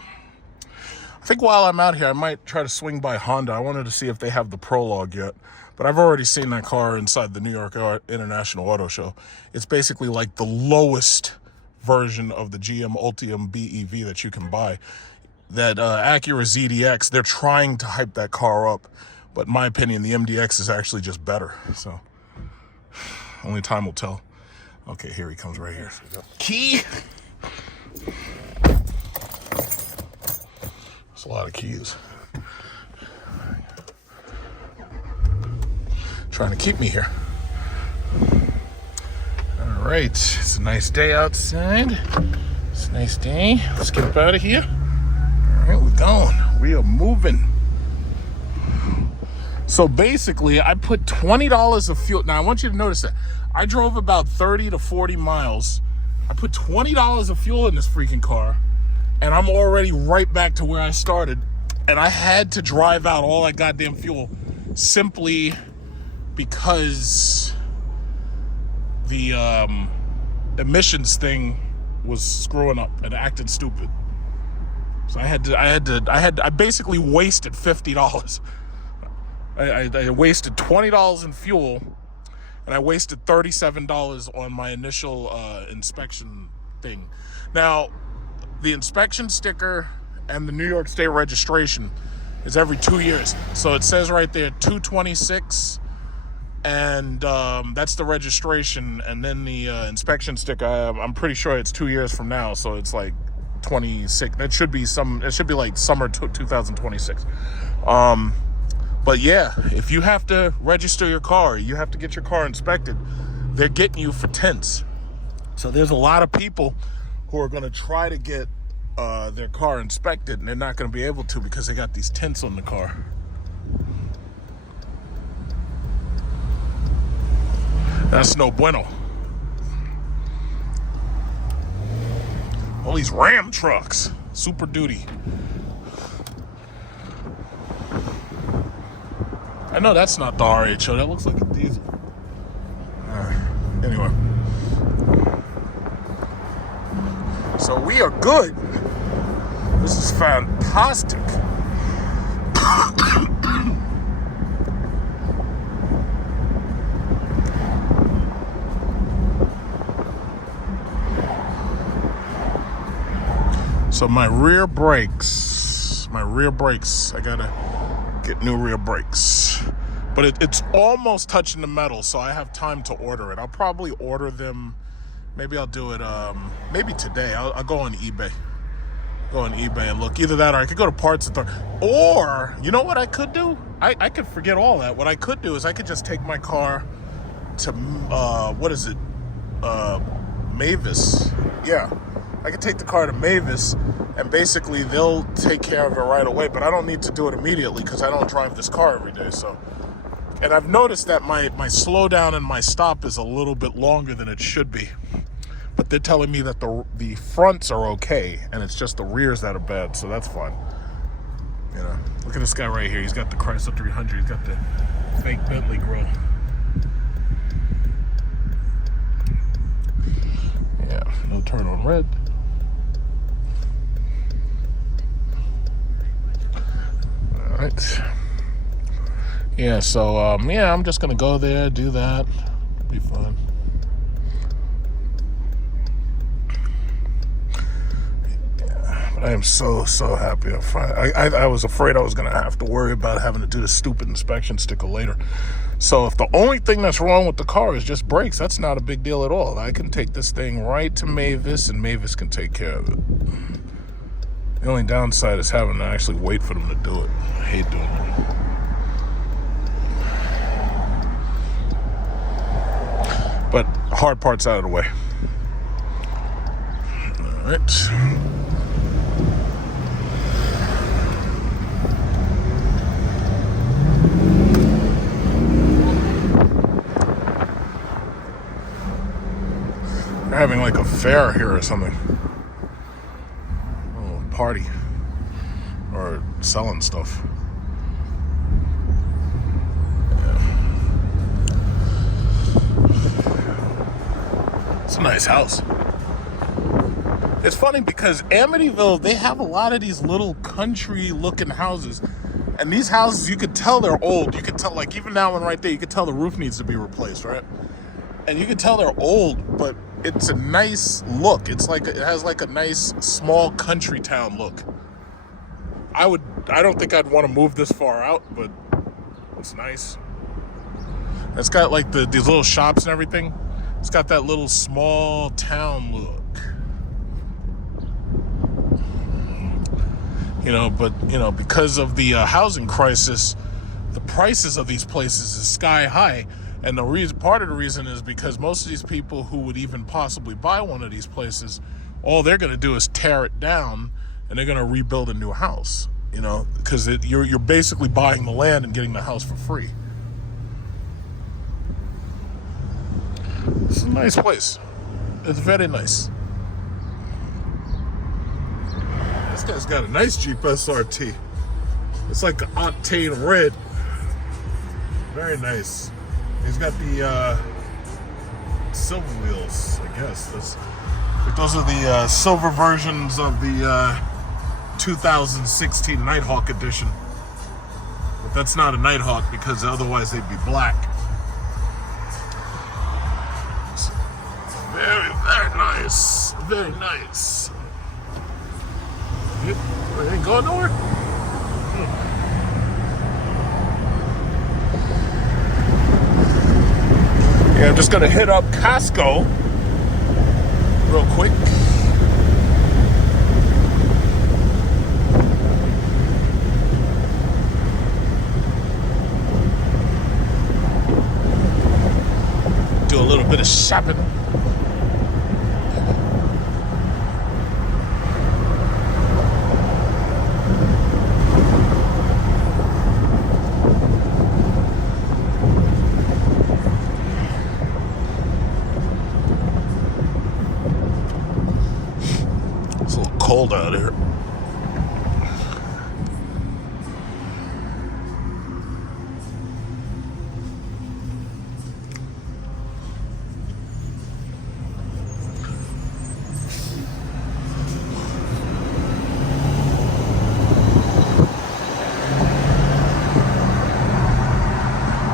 I think while I'm out here, I might try to swing by Honda. I wanted to see if they have the Prologue yet. But I've already seen that car inside the New York International Auto Show. It's basically like the lowest version of the GM Ultium BEV that you can buy. That Acura ZDX, they're trying to hype that car up. But in my opinion, the MDX is actually just better. So only time will tell. Okay, here he comes right here. Key. That's a lot of keys. Trying to keep me here. All right, it's a nice day outside. It's a nice day. Let's get up out of here. All right, we're going. We are moving. So basically, I put $20 of fuel. Now, I want you to notice that. I drove about 30 to 40 miles. I put $20 of fuel in this freaking car, and I'm already right back to where I started. And I had to drive out all that goddamn fuel simply because the emissions thing was screwing up and acting stupid. So I basically wasted $50. I wasted $20 in fuel, and I wasted $37 on my initial inspection thing. Now, the inspection sticker and the New York State registration is every 2 years. So it says right there, 226, and that's the registration. And then the inspection sticker, I'm pretty sure it's 2 years from now. So it's like 26. It should be like summer 2026. But yeah, if you have to register your car, you have to get your car inspected, they're getting you for tints. So there's a lot of people who are going to try to get their car inspected, and they're not going to be able to because they got these tints on the car. That's no bueno. All these Ram trucks, Super Duty. I know that's not the RHO. That looks like a diesel. Anyway. So we are good. This is fantastic. So my rear brakes, I gotta get new rear brakes. But it's almost touching the metal, so I have time to order it. I'll probably order them. Maybe I'll do it maybe today. I'll go on eBay. Go on eBay and look. Either that, or I could go to Parts Authority. Or, you know what I could do? I could forget all that. What I could do is I could just take my car to, Mavis. Yeah. I could take the car to Mavis, and basically they'll take care of it right away. But I don't need to do it immediately because I don't drive this car every day. So, and I've noticed that my slowdown and my stop is a little bit longer than it should be. But they're telling me that the fronts are okay, and it's just the rears that are bad. So that's fine. You know, look at this guy right here. He's got the Chrysler 300. He's got the fake Bentley grill. Yeah, no turn on red. All right. Yeah, so I'm just gonna go there, do that. It'll be fun. Yeah, but I am so happy. I was afraid I was gonna have to worry about having to do the stupid inspection sticker later. So if the only thing that's wrong with the car is just brakes, that's not a big deal at all. I can take this thing right to Mavis, and Mavis can take care of it. The only downside is having to actually wait for them to do it. I hate doing it. But hard part's out of the way. All right. They're having like a fair here or something. Oh, party. Or selling stuff. It's a nice house. It's funny because Amityville, they have a lot of these little country looking houses. And these houses, you could tell they're old. You could tell, like, even that one right there, you could tell the roof needs to be replaced, right? And you could tell they're old, but it's a nice look. It's like, it has like a nice small country town look. I don't think I'd want to move this far out, but it's nice. It's got like these little shops and everything. It's got that little small town look. But because of the housing crisis, the prices of these places is sky high. And part of the reason is because most of these people who would even possibly buy one of these places, all they're going to do is tear it down and they're going to rebuild a new house, because you're basically buying the land and getting the house for free. It's a nice place. It's very nice. This guy's got a nice Jeep SRT. It's like an octane red. Very nice. He's got the silver wheels, I guess. Those are the silver versions of the 2016 Nighthawk edition. But that's not a Nighthawk because otherwise they'd be black. Very, very nice. Very nice. It ain't going nowhere? Yeah, I'm just gonna hit up Costco real quick. Do a little bit of shopping. Cold out here.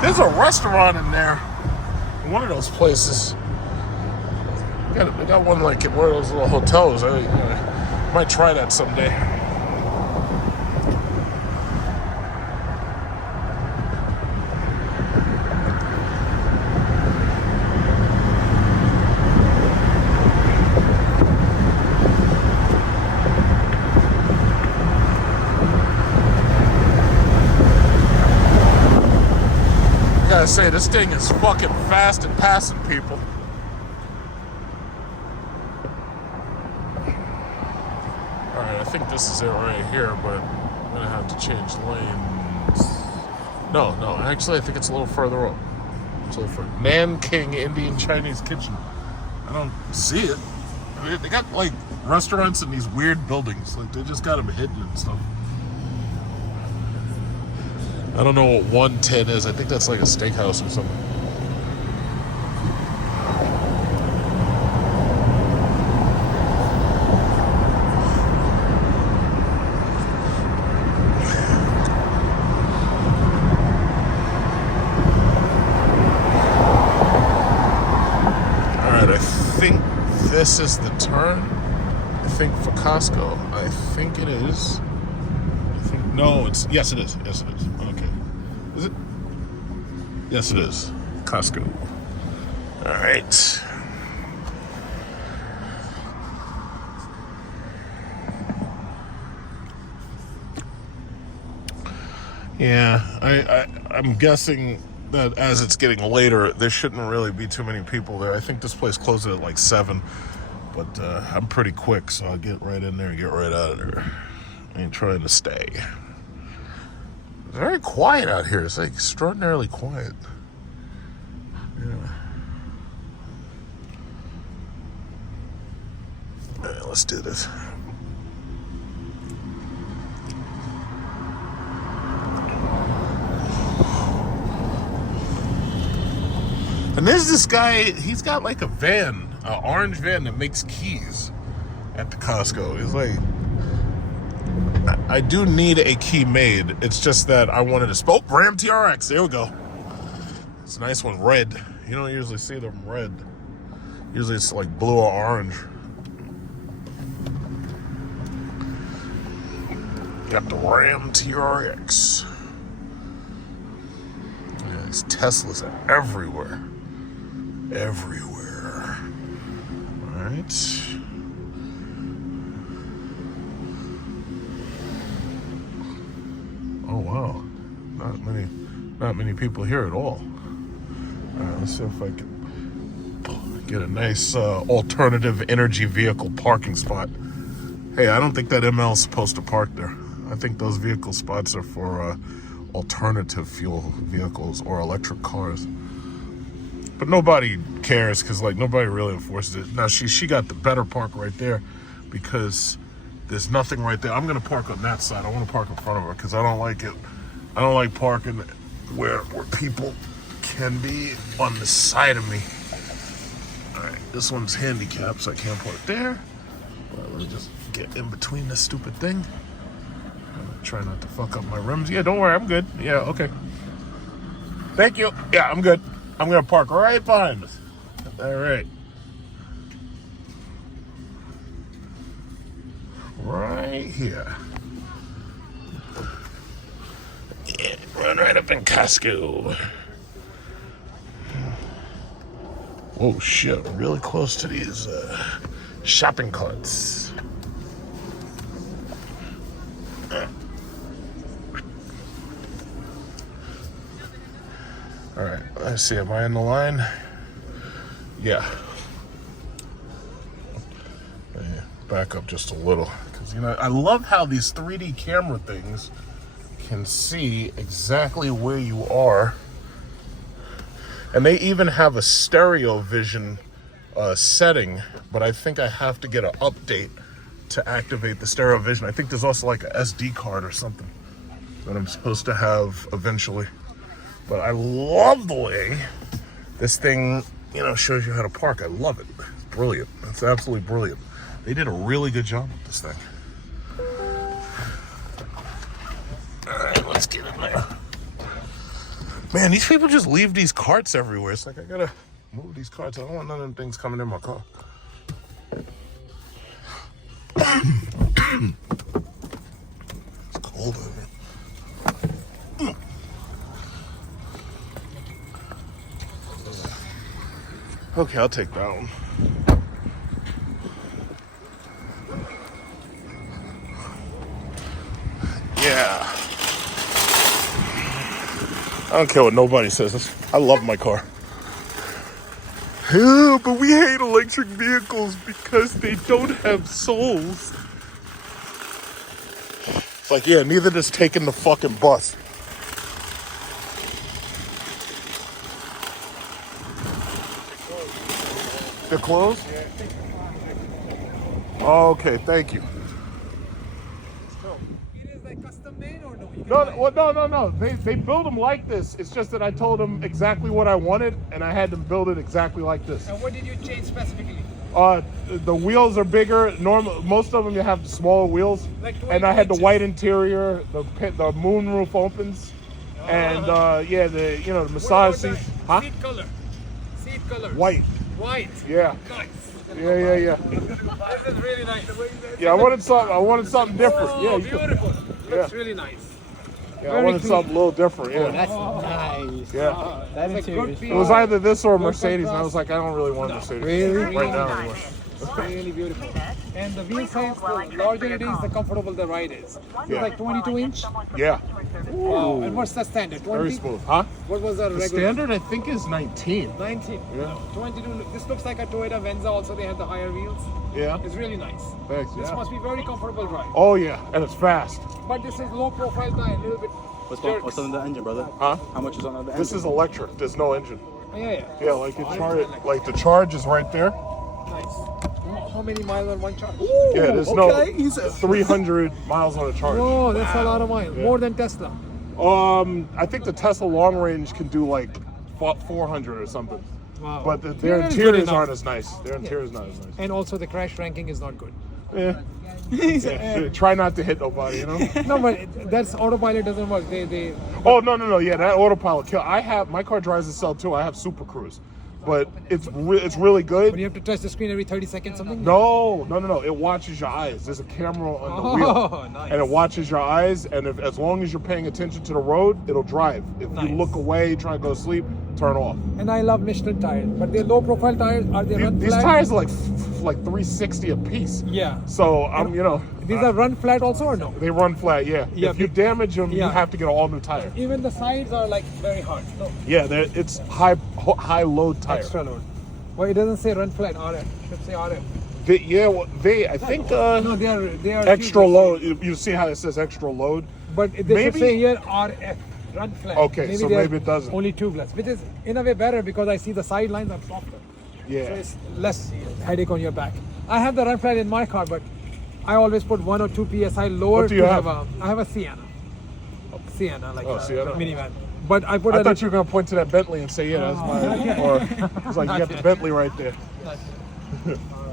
There's a restaurant in there, in one of those places. They got one like in one of those little hotels. Might try that someday. I gotta say, this thing is fucking fast and passing people. I think this is it right here, but I'm gonna have to change lanes. No, actually I think it's a little further up. It's a little further. Nanking Indian Chinese Kitchen. I don't see it. I mean, they got like restaurants in these weird buildings. Like they just got them hidden and stuff. I don't know what 110 is. I think that's like a steakhouse or something. This is the turn, I think, for Costco. I think it is. Yes, it is. Okay. Is it? Yes, it is. Costco. All right. Yeah, I'm guessing that as it's getting later, there shouldn't really be too many people there. I think this place closes at like 7, but I'm pretty quick, so I'll get right in there and get right out of there. I ain't trying to stay. It's very quiet out here. It's like extraordinarily quiet. Yeah. All right, let's do this. And there's this guy, he's got like a van, an orange van that makes keys at the Costco. He's like, I do need a key made. It's just that I wanted to spoke Ram TRX. There we go. It's a nice one, red. You don't usually see them red. Usually it's like blue or orange. Got the Ram TRX. Yeah, these Teslas are everywhere. Everywhere. All right. Oh wow, not many people here at all. All right, let's see if I can get a nice alternative energy vehicle parking spot. Hey, I don't think that ML is supposed to park there. I think those vehicle spots are for alternative fuel vehicles or electric cars. But nobody cares because like nobody really enforces it. Now she got the better park right there because there's nothing right there. I'm gonna park on that side. I want to park in front of her because I don't like it. I don't like parking where people can be on the side of me. All right, this one's handicapped, so I can't park there. But let me just get in between this stupid thing. I'm gonna try not to fuck up my rims. Yeah, don't worry, I'm good. Yeah, okay. Thank you. Yeah, I'm good. I'm gonna park right behind us. All right. Right here. Yeah, run right up in Costco. Oh shit, I'm really close to these shopping carts. All right, let's see, am I in the line? Yeah. Back up just a little. Because, you know, I love how these 3D camera things can see exactly where you are. And they even have a stereo vision setting, but I think I have to get an update to activate the stereo vision. I think there's also like a SD card or something that I'm supposed to have eventually. But I love the way this thing, you know, shows you how to park. I love it. It's brilliant. It's absolutely brilliant. They did a really good job with this thing. All right, let's get in there. Man, these people just leave these carts everywhere. It's like I gotta move these carts. I don't want none of them things coming in my car. It's cold over here. Okay, I'll take that one. Yeah. I don't care what nobody says. I love my car. Yeah, but we hate electric vehicles because they don't have souls. It's like, yeah, neither does taking the fucking bus. They're closed? Oh, okay, thank you. No. They build them like this. It's just that I told them exactly what I wanted, and I had them build it exactly like this. And what did you change specifically? The wheels are bigger. Most of them you have the smaller wheels, Like and I had the 22 white interior. The moon roof opens, and yeah, the massage seats. Huh? Seat color. Seat color. White. White. Yeah. Nice. Yeah. This is really nice. Yeah, I wanted something different. Oh, Yeah, beautiful. Looks Yeah. really nice. yeah, I wanted something a little different. Yeah. That's nice. Yeah. That It's a interior good is It was feel. either this or a Mercedes, and I was like, I don't really want a Mercedes. Really? Right now, anyway. It's really beautiful. And the wheel size, the larger it is, the comfortable the ride is. It's Yeah. like 22 inch. Yeah. Wow. And what's the standard? 20? Very smooth. Huh? What was the The regular? standard, I think, is 19. 19. Yeah. 22. This looks like a Toyota Venza. Also, they have the higher wheels. Yeah. It's really nice. Thanks. This Yeah. must be very comfortable drive. Oh, yeah. And it's fast. But this is low profile tire, a little bit. What's on the engine, brother? Huh? How much is on the engine? This is electric. There's no engine. Yeah. Yeah, like it charge. Like the charge is right there. Nice. How many miles on one charge? Yeah, there's okay, he's no 300 miles on a charge. Oh, that's a lot of miles. Yeah. More than Tesla. I think the Tesla long range can do like 400 or something. Wow. But their Interior is good interiors enough. aren't as nice. Their interiors not as nice. And also the crash ranking is not good. Yeah. Yeah. Try not to hit nobody, you know? No, but that's autopilot doesn't work. They Oh, no. Yeah, that autopilot kill. My car drives itself too. I have Super Cruise. But it's really good. But you have to touch the screen every 30 seconds something? No. It watches your eyes. There's a camera on the wheel. Oh, nice. And it watches your eyes. And as long as you're paying attention to the road, it'll drive. If Nice. you look away, try to go to sleep, turn off. And I love Michelin tires, but they're low profile tires. Are they run These flat? tires are like $360 a piece. Yeah. So These are run flat also or no? they run flat. Yeah. Yeah, If you damage them, you yeah. have to get an all new tire. Even the sides are like very hard. No, Yeah, it's high load tire. extra load. Well, it doesn't say run flat. RF. It should say RF. I think No, they are extra huge. load. You see how it says extra load? But they Maybe- should say here RF. Run flat. Okay, so they're maybe it doesn't. Only tubeless, which is in a way better because I see the sidelines are softer. Yeah. So it's less headache on your back. I have the run flat in my car, but I always put 1 or 2 psi lower. What do you to have? I have a Sienna. Sienna, like a Sienna. minivan. But I put I a thought you were gonna point to that Bentley and say, yeah, that's mine. Or it's like you got the Bentley right there.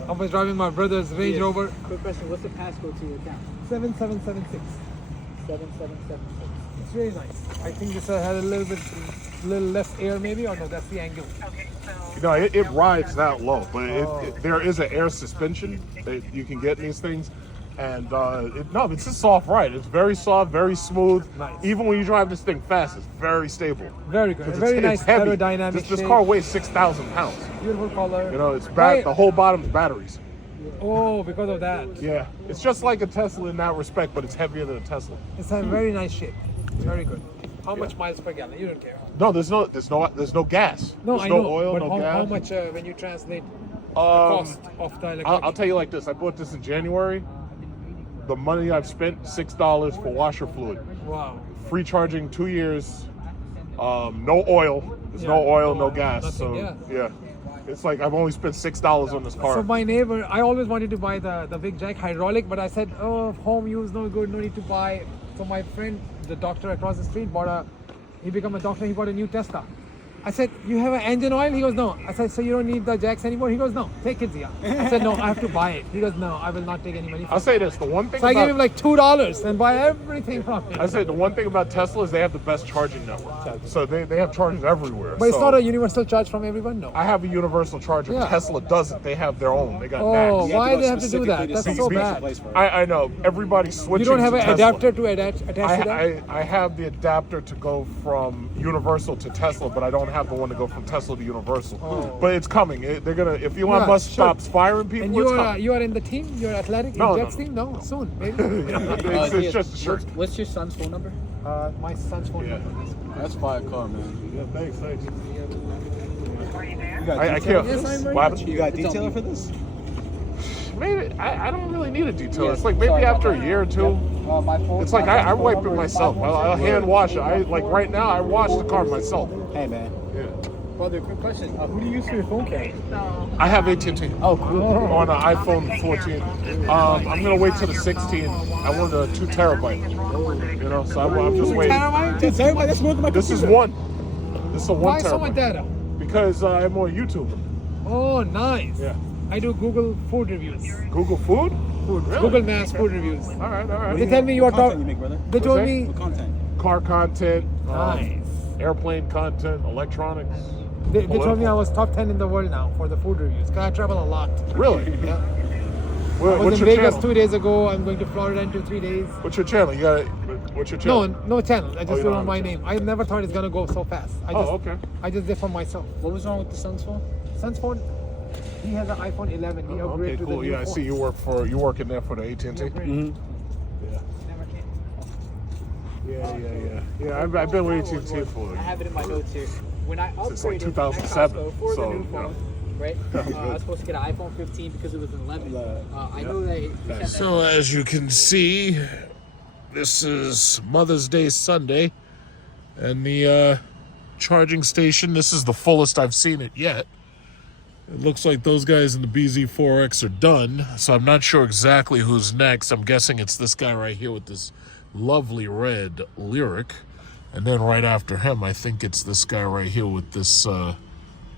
I was driving my brother's Range Rover Quick question, what's the passcode to your account? 7776. 7776. It's really nice. I think this had a little less air maybe, or no, that's the angle. No, it rides that low, but there is an air suspension that you can get in these things. And it's a soft ride. It's very soft, very smooth. Nice. Even when you drive this thing fast, it's very stable. Very good. 'Cause Very it's nice heavy. aerodynamic This shape. car weighs 6,000 pounds. Beautiful color. You know, it's Right. the whole bottom's batteries. Oh, because of that. Yeah, it's just like a Tesla in that respect, but it's heavier than a Tesla. It's a very nice shape. Very good. How much miles per gallon? You don't care. No, there's no gas. No, there's I no know. oil, but no how gas. much when you translate the cost of the electric? I'll tell you like this. I bought this in January. The money I've spent, $6 for washer fluid. Wow. Free charging 2 years. No oil. There's no Yeah, oil, no no gas. nothing, So yeah. it's like I've only spent $6 on this car. So my neighbor, I always wanted to buy the big jack hydraulic, but I said, oh, home use, no good, no need to buy. So my friend, the doctor across the street, he became a doctor, he bought a new Tesla. I said, you have an engine oil? He goes, no. I said, so you don't need the jacks anymore? He goes, no, take it, Zia. I said, no, I have to buy it. He goes, no, I will not take any money from I'll say this: the one thing So I about gave him like $2 and buy everything from him. I said the one thing about Tesla is they have the best charging network. So they have chargers everywhere. But it's So not a universal charge from everyone, no. I have a universal charger. Yeah. Tesla doesn't. They have their own. They got Oh, NACS. why do they have to do that? That's so bad. I know. Everybody's switching. You don't have to an Tesla. adapter to attach to that? I have the adapter to go from Universal to Tesla, but I don't have the one to go from Tesla to Universal. Oh. But it's coming. They're gonna. If Elon Yeah, Musk sure. stops firing people, And it's you coming. are in the team? You're athletic? No, Jets no. team? No, soon, maybe. It's just a shirt. What's your son's phone number? My son's phone Yeah. number. That's fire car, man. Yeah, thanks. You got I detail can't. for this? What happened? You got detailer for this? Maybe I don't really need a detail. It's like maybe after a year or two. My phone. It's like I wipe it myself. I'll hand wash it. Like right now, I wash the car myself. Hey, man. Yeah. Brother, quick question. Who do you use for your phone carrier? I have AT&T Oh, cool. on an iPhone 14. I'm gonna wait till the 16. I want a 2 terabyte. You know, so I'm just waiting. That's everybody. That's more than my This is computer. one. This is a 1 Why so much terabyte. data? Because I'm on YouTube. Oh, nice. Yeah. I do Google food reviews. Google Food. Food. Really? Google Maps food reviews. All right. They tell me you are What content top. you make, brother? They told that? me. What content? Car content. Nice. Airplane content. Electronics. They told me Political. I was top 10 in the world now for the food reviews. Cause I travel a lot. Really? Yeah. I What's was in your Vegas channel? 2 days ago. I'm going to Florida in 2-3 days. What's your channel? You got it. What's your channel? No channel. I you just don't do it have on a my channel. name. I never thought it's gonna go so fast. Okay. I just did for myself. What was wrong with the son's phone? Son's phone. He has an iPhone 11. He upgraded Okay, to cool. the new Yeah, I phone. see you work in there for the AT&T. He upgraded. Yeah. Never came. Yeah. I've been with AT&T for. I have it in my notes here. When I upgraded Since like at 2007, Costco for so, the new you phone, know. right? I was supposed to get an iPhone 15 because it was an 11. I know that. It had So as you can see, this is Mother's Day Sunday, and the charging station. This is the fullest I've seen it yet. It looks like those guys in the BZ4X are done, so I'm not sure exactly who's next. I'm guessing it's this guy right here with this lovely red Lyriq. And then right after him, I think it's this guy right here with this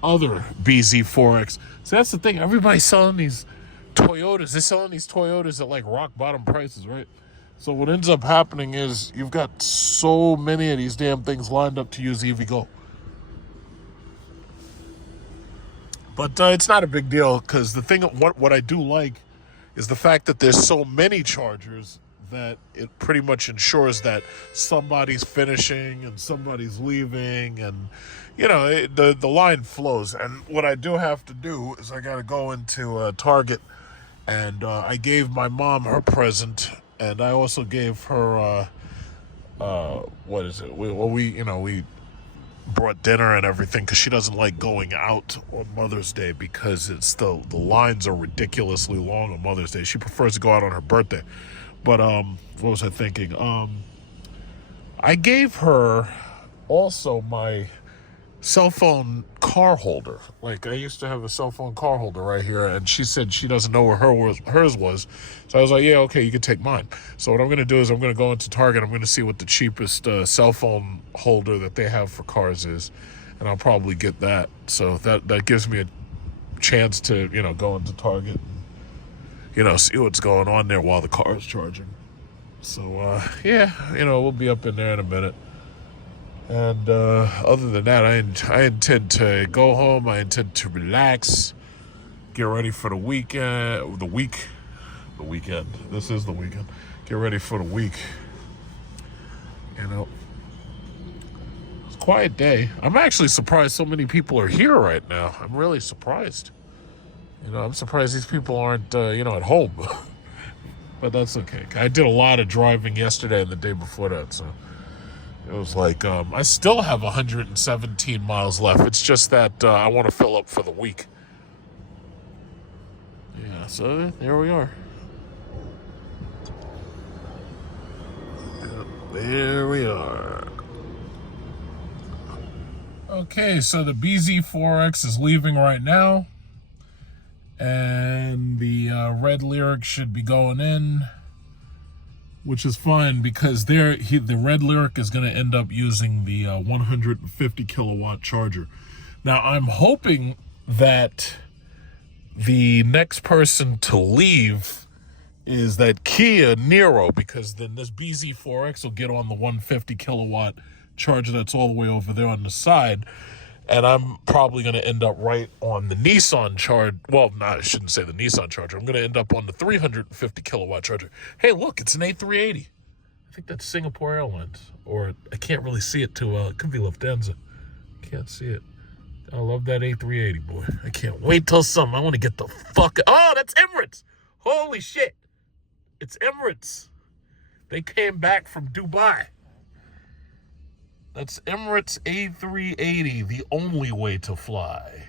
other BZ4X. So that's the thing. Everybody's selling these Toyotas. They're selling these Toyotas at like rock bottom prices, right? So what ends up happening is you've got so many of these damn things lined up to use EVgo. But it's not a big deal, because the thing, what I do like is the fact that there's so many chargers that it pretty much ensures that somebody's finishing and somebody's leaving, and you know, the line flows. And what I do have to do is I got to go into Target, and I gave my mom her present, and I also gave her what is it? We brought dinner and everything, because she doesn't like going out on Mother's Day, because it's the lines are ridiculously long on Mother's Day. She prefers to go out on her birthday. But what was I thinking? I gave her also my cell phone car holder. Like, I used to have a cell phone car holder right here, and she said she doesn't know where hers was. So I was like, yeah, okay, you can take mine. So what I'm going to do is I'm going to go into Target. I'm going to see what the cheapest cell phone holder that they have for cars is, and I'll probably get that. So that gives me a chance to, you know, go into Target and, you know, see what's going on there while the car is charging. So, yeah, you know, we'll be up in there in a minute. And other than that, I intend to go home. I intend to relax, get ready for the weekend. The weekend. This is the weekend. Get ready for the week. You know, it's a quiet day. I'm actually surprised so many people are here right now. I'm really surprised. You know, I'm surprised these people aren't, you know, at home. But that's okay. I did a lot of driving yesterday and the day before that, so it was like, I still have 117 miles left. It's just that I want to fill up for the week. Yeah, so there we are. There we are. Okay, so the BZ4X is leaving right now. And the red Lyriq should be going in, which is fine, because the red Lyriq is going to end up using the 150 kilowatt charger. Now, I'm hoping that the next person to leave is that Kia Niro, because then this BZ4X will get on the 150 kilowatt charger that's all the way over there on the side. And I'm probably going to end up right on the Nissan charge. Well, no, I shouldn't say the Nissan charger. I'm going to end up on the 350 kilowatt charger. Hey, look, it's an A380. I think that's Singapore Airlines. Or I can't really see it too well. It could be Lufthansa. Can't see it. I love that A380, boy. I can't wait till summer. I want to get the fuck... Oh, that's Emirates. Holy shit. It's Emirates. They came back from Dubai. That's Emirates A380, the only way to fly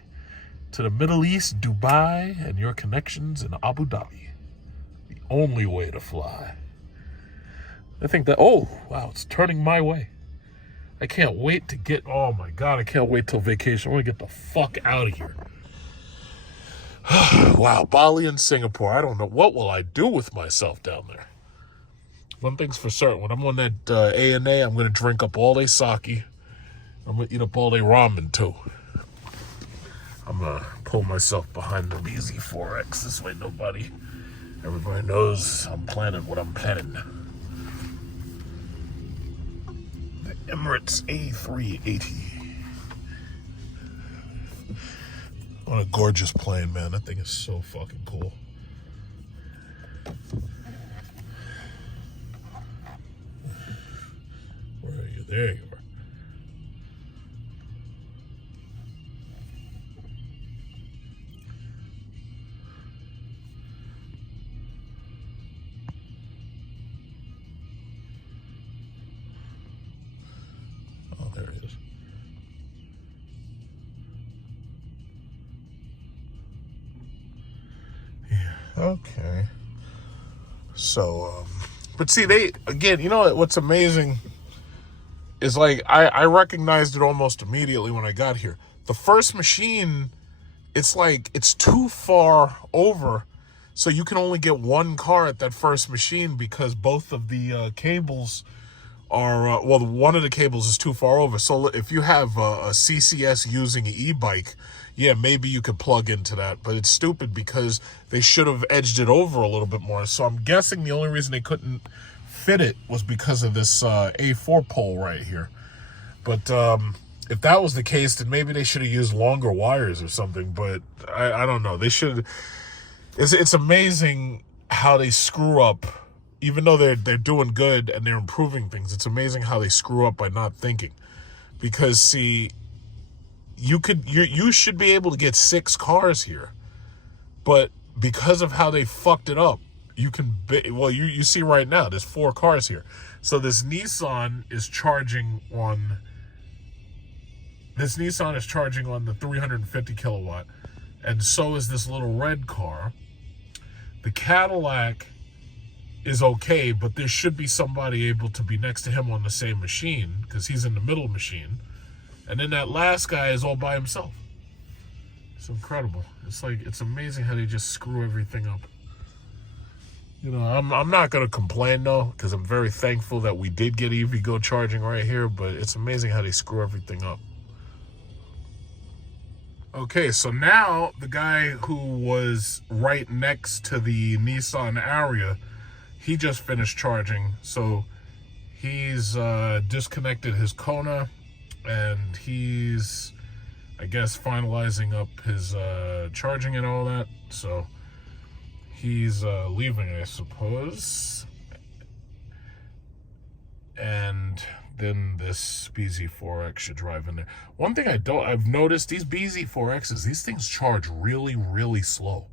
to the Middle East, Dubai, and your connections in Abu Dhabi. The only way to fly. I think that, oh, wow, it's turning my way. I can't wait to get, oh my God, I can't wait till vacation. I want to get the fuck out of here. Wow, Bali and Singapore. I don't know. What will I do with myself down there? One thing's for certain, when I'm on that ANA, I'm going to drink up all day sake. I'm going to eat up all day ramen, too. I'm going to pull myself behind the BZ4X. This way everybody knows I'm planning what I'm planning. The Emirates A380. On a gorgeous plane, man. That thing is so fucking cool. Where are you? There you are. Oh, there he is. Yeah, okay. So, but see, again, you know what's amazing is, like, I recognized it almost immediately when I got here. The first machine, it's like, it's too far over, so you can only get one car at that first machine, because both of the cables are, well, one of the cables is too far over. So if you have a CCS using an e-bike, yeah, maybe you could plug into that. But it's stupid because they should have edged it over a little bit more. So I'm guessing the only reason they couldn't fit it was because of this A4 pole right here. But if that was the case, then maybe they should have used longer wires or something. But I don't know. They should. It's amazing how they screw up. Even though they're doing good and they're improving things, it's amazing how they screw up by not thinking. Because see, you should be able to get 6 cars here, but because of how they fucked it up, you see right now there's 4 cars here. So this Nissan is charging on the 350 kilowatt, and so is this little red car. The Cadillac is okay, but there should be somebody able to be next to him on the same machine because he's in the middle machine. And then that last guy is all by himself. It's incredible. It's amazing how they just screw everything up. You know, I'm not going to complain though, because I'm very thankful that we did get EVgo charging right here, but it's amazing how they screw everything up. Okay, so now the guy who was right next to the Nissan Ariya, he just finished charging, so he's disconnected his Kona, and he's, I guess, finalizing up his charging and all that. So he's leaving, I suppose. And then this BZ4X should drive in there. One thing I've noticed, these BZ4Xs, these things charge really, really slow.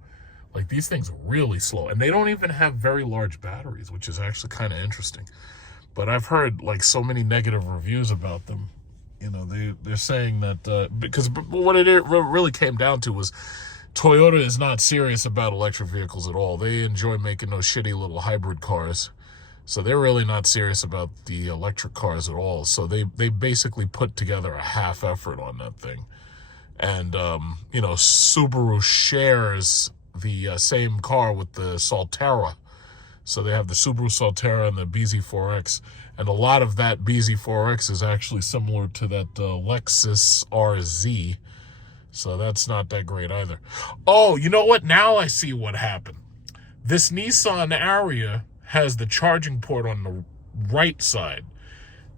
Like, these things are really slow, and they don't even have very large batteries, which is actually kind of interesting. But I've heard like so many negative reviews about them. You know, they're saying that because what it really came down to was Toyota is not serious about electric vehicles at all. They enjoy making those shitty little hybrid cars, so they're really not serious about the electric cars at all. So they basically put together a half effort on that thing. And you know, Subaru shares the same car with the Solterra. So they have the Subaru Solterra and the BZ4X, and a lot of that BZ4X is actually similar to that Lexus RZ, so that's not that great either. Oh, you know what? Now I see what happened. This Nissan Ariya has the charging port on the right side,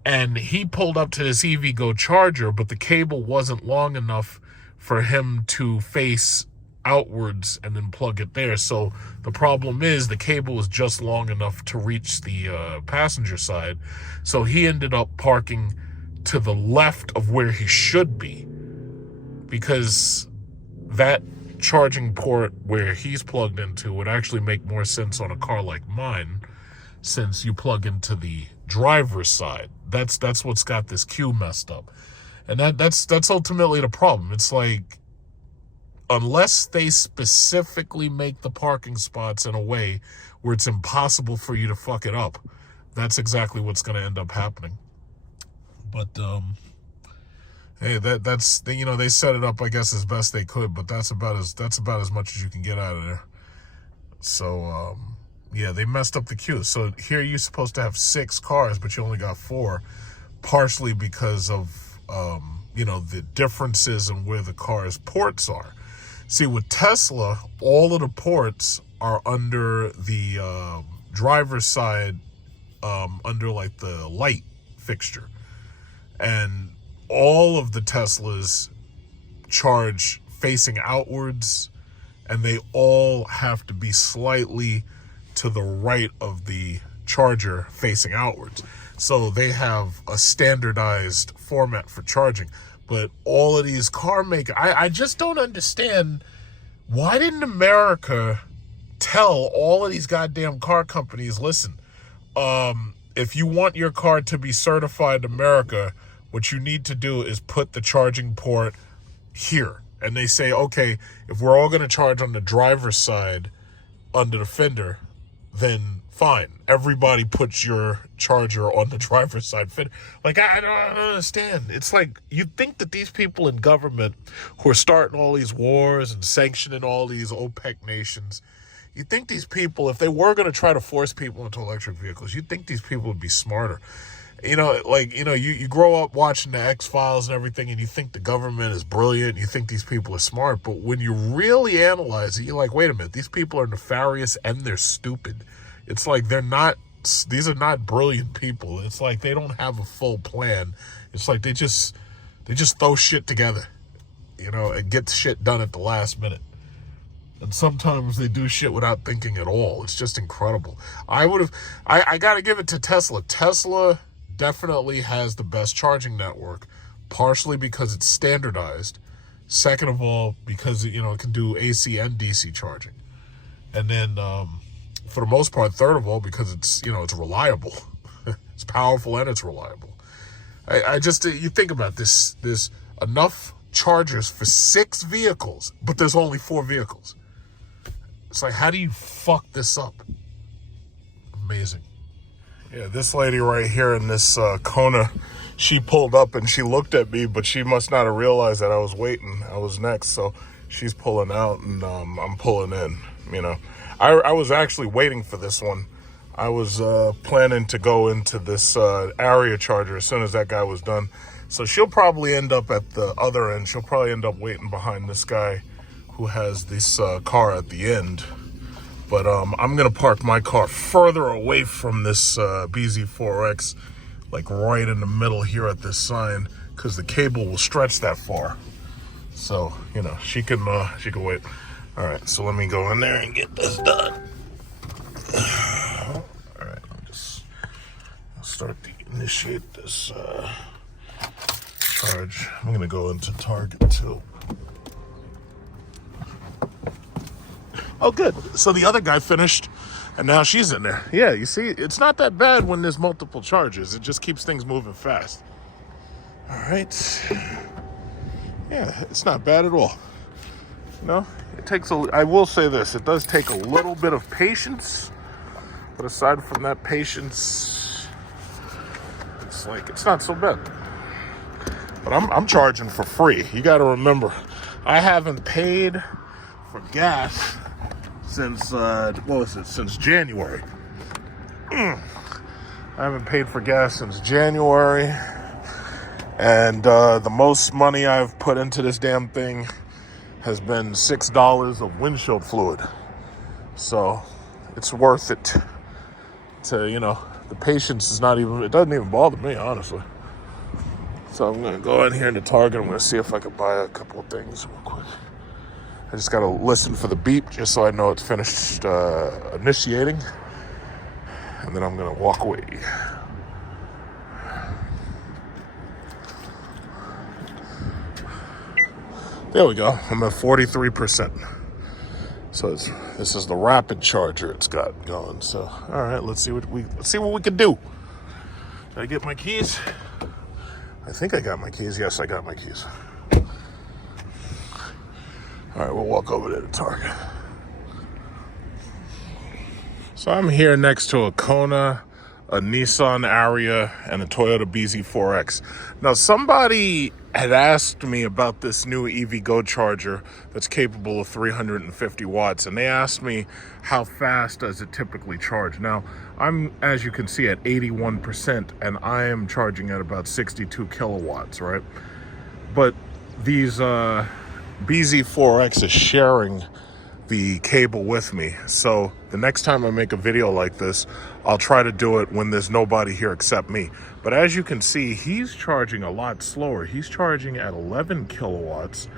and he pulled up to this EVgo charger, but the cable wasn't long enough for him to face outwards and then plug it there. So the problem is the cable is just long enough to reach the passenger side. So he ended up parking to the left of where he should be, because that charging port where he's plugged into would actually make more sense on a car like mine, since you plug into the driver's side. That's what's got this queue messed up. And that's ultimately the problem. It's like, unless they specifically make the parking spots in a way where it's impossible for you to fuck it up, that's exactly what's going to end up happening. But hey, that's you know, they set it up, I guess, as best they could, but that's about as much as you can get out of there. So yeah, they messed up the queue. So here you're supposed to have 6 cars, but you only got 4, partially because of you know, the differences in where the car's ports are. See, with Tesla, all of the ports are under the driver's side, under like the light fixture. And all of the Teslas charge facing outwards, and they all have to be slightly to the right of the charger facing outwards. So they have a standardized format for charging. But all of these car makers, I just don't understand, why didn't America tell all of these goddamn car companies, listen, if you want your car to be certified in America, what you need to do is put the charging port here. And they say, okay, if we're all going to charge on the driver's side under the fender, then fine. Everybody puts your charger on the driver's side fender. Like, I don't understand. It's like, you'd think that these people in government who are starting all these wars and sanctioning all these OPEC nations, you'd think these people, if they were going to try to force people into electric vehicles, you'd think these people would be smarter. you know, like, you know, you grow up watching the X-Files and everything, and you think the government is brilliant, you think these people are smart, but when you really analyze it, you're like, wait a minute, these people are nefarious and they're stupid. It's like these are not brilliant people. It's like they don't have a full plan. It's like they just throw shit together, you know, and get shit done at the last minute. And sometimes they do shit without thinking at all. It's just incredible. I got to give it to Tesla. Tesla definitely has the best charging network, partially because it's standardized. Second of all, because, you know, it can do AC and DC charging. And then, for the most part, third of all, because it's, you know, it's reliable. It's powerful and it's reliable. I just, you think about this, there's enough chargers for 6 vehicles, but there's only 4 vehicles. It's like, how do you fuck this up? Amazing. Yeah, this lady right here in this Kona, she pulled up and she looked at me, but she must not have realized that I was waiting. I was next, so she's pulling out and I'm pulling in, you know. I was actually waiting for this one. I was planning to go into this area charger as soon as that guy was done. So she'll probably end up at the other end. She'll probably end up waiting behind this guy who has this car at the end. But I'm gonna park my car further away from this BZ4X, like right in the middle here at this sign, because the cable will stretch that far. So, you know, she can wait. All right, so let me go in there and get this done. All right, I'll start to initiate this charge. I'm gonna go into Target too. Oh, good. So the other guy finished, and now she's in there. Yeah, you see, it's not that bad when there's multiple charges. It just keeps things moving fast. All right. Yeah, it's not bad at all. You know, it takes I will say this, it does take a little bit of patience, but aside from that patience, it's like, it's not so bad. But I'm charging for free. You got to remember, I haven't paid for gas since since January. I haven't paid for gas since January, and the most money I've put into this damn thing has been $6 of windshield fluid. So it's worth it to, you know, the patience is not even, it doesn't even bother me, honestly. So I'm gonna go in here into Target. I'm gonna see if I can buy a couple of things real quick. I just gotta listen for the beep just so I know it's finished initiating. And then I'm gonna walk away. There we go. I'm at 43%. So this is the rapid charger it's got going. So all right, let's see what we can do. Did I get my keys? I think I got my keys. Yes, I got my keys. All right, we'll walk over there to Target. So I'm here next to a Kona, a Nissan Ariya, and a Toyota BZ4X. Now, somebody had asked me about this new EVgo charger that's capable of 350 watts, and they asked me how fast does it typically charge. Now, I'm, as you can see, at 81%, and I am charging at about 62 kilowatts, right? But these BZ4X is sharing the cable with me. So the next time I make a video like this, I'll try to do it when there's nobody here except me. But as you can see, he's charging a lot slower. He's charging at 11 kilowatts,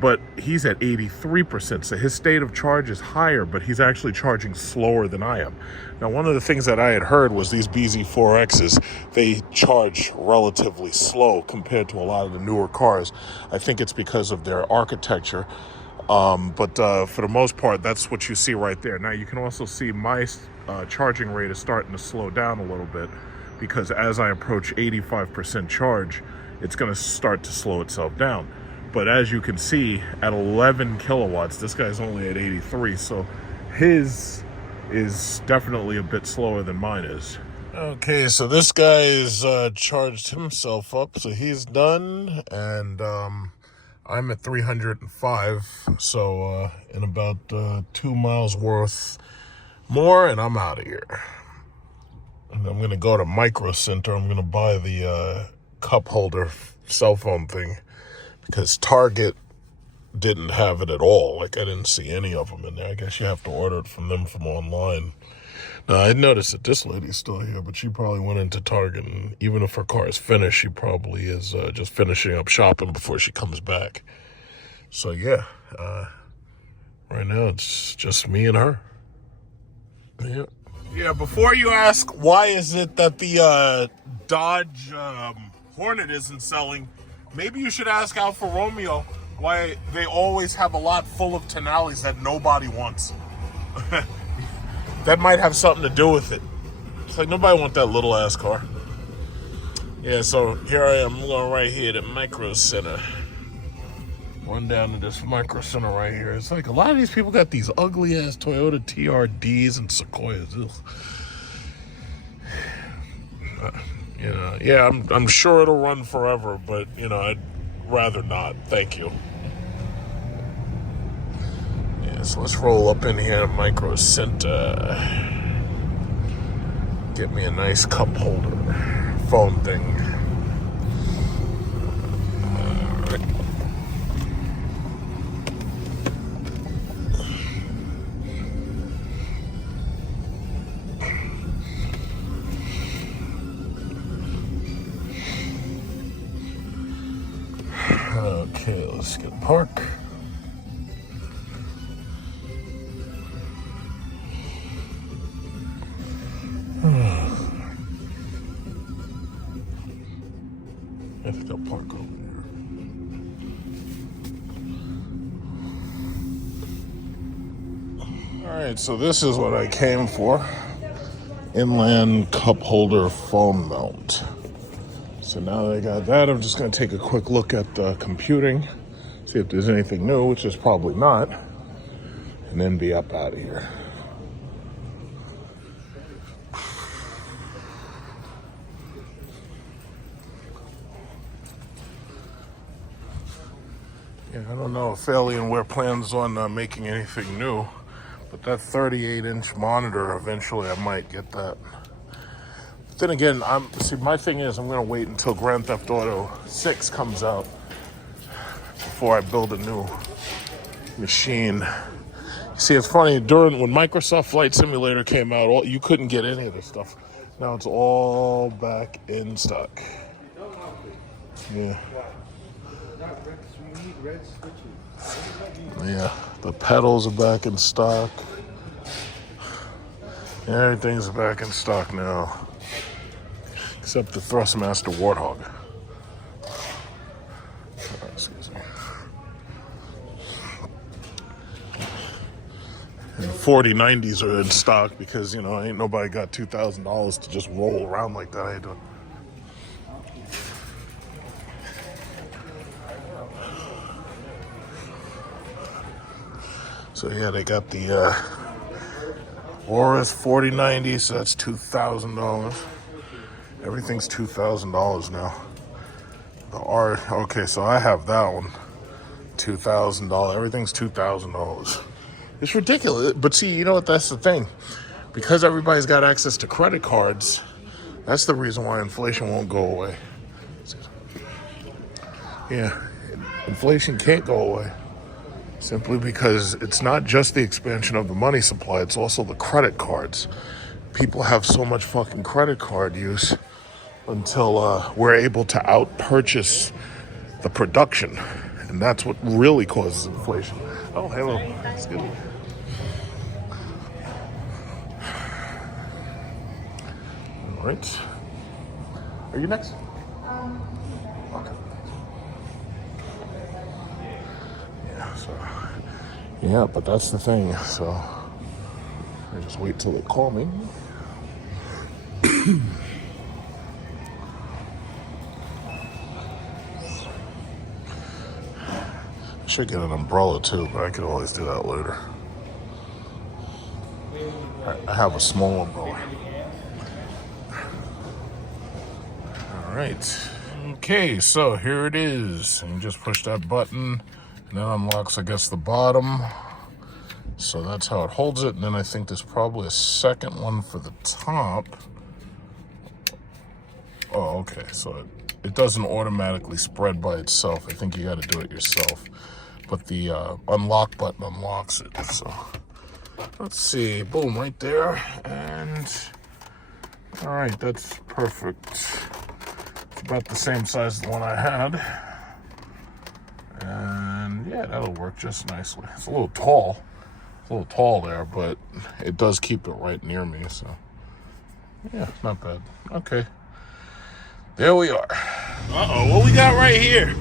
but he's at 83%. So his state of charge is higher, but he's actually charging slower than I am. Now, one of the things that I had heard was these BZ4Xs, they charge relatively slow compared to a lot of the newer cars. I think it's because of their architecture. But for the most part, that's what you see right there. Now, you can also see my charging rate is starting to slow down a little bit, because as I approach 85% charge, it's going to start to slow itself down. But as you can see, at 11 kilowatts, this guy's only at 83, so his is definitely a bit slower than mine is. Okay, so this guy is charged himself up, so he's done, and I'm at 305, so in about 2 miles worth more, and I'm out of here. And I'm gonna go to Micro Center. I'm gonna buy the cup holder cell phone thing because Target didn't have it at all. Like, I didn't see any of them in there. I guess you have to order it from them from online. Now, I noticed that this lady's still here, but she probably went into Target, and even if her car is finished, she probably is just finishing up shopping before she comes back. So, yeah, right now it's just me and her. Yeah. Yeah, before you ask why is it that the Dodge Hornet isn't selling, maybe you should ask Alfa Romeo why they always have a lot full of Tenalis that nobody wants. That might have something to do with it. It's like nobody wants that little ass car. Yeah, so here I am. I'm going right here to Micro Center. Run down to this Micro Center right here. It's like a lot of these people got these ugly ass Toyota TRDs and Sequoias. Yeah, I'm sure it'll run forever, but I'd rather not. Thank you. Yeah, so let's roll up in here to Micro Center. Get me a nice cup holder, phone thing. Okay, let's get park. I think I'll park over here. Alright, so this is what I came for. Inland cup holder phone mount. So now that I got that, I'm just going to take a quick look at the computing, see if there's anything new, which is probably not, and then be up out of here. Yeah, I don't know if Alienware plans on making anything new, but that 38-inch monitor, eventually I might get that. Then again, my thing is I'm going to wait until Grand Theft Auto 6 comes out before I build a new machine. See, it's funny, when Microsoft Flight Simulator came out, you couldn't get any of this stuff. Now it's all back in stock. Yeah. Yeah, the pedals are back in stock. Everything's back in stock now. Except the Thrustmaster Warthog. Excuse me. And 4090s are in stock because, ain't nobody got $2,000 to just roll around like that. I ain't doing. So yeah, they got the Aorus 4090, so that's $2,000. Everything's $2,000 now. Okay, so I have that one, $2,000. Everything's $2,000. It's ridiculous. But see, you know what? That's the thing. Because everybody's got access to credit cards, that's the reason why inflation won't go away. Yeah, inflation can't go away. Simply because it's not just the expansion of the money supply, it's also the credit cards. People have so much fucking credit card use until we're able to out-purchase the production. And that's what really causes inflation. Oh, hello. Excuse me. All right. Are you next? Okay. Yeah, but that's the thing. So I just wait till they call me. I should get an umbrella too, but I could always do that later. I have a small umbrella. All right. Okay, so here it is. And you just push that button, and that unlocks, I guess, the bottom. So that's how it holds it. And then I think there's probably a second one for the top. Oh, okay. So it doesn't automatically spread by itself. I think you got to do it yourself. But the unlock button unlocks it. So let's see. Boom, right there. And all right, that's perfect. It's about the same size as the one I had. And yeah, that'll work just nicely. It's a little tall. It's a little tall there, but it does keep it right near me. So yeah, not bad. Okay. There we are. Uh-oh, what we got right here?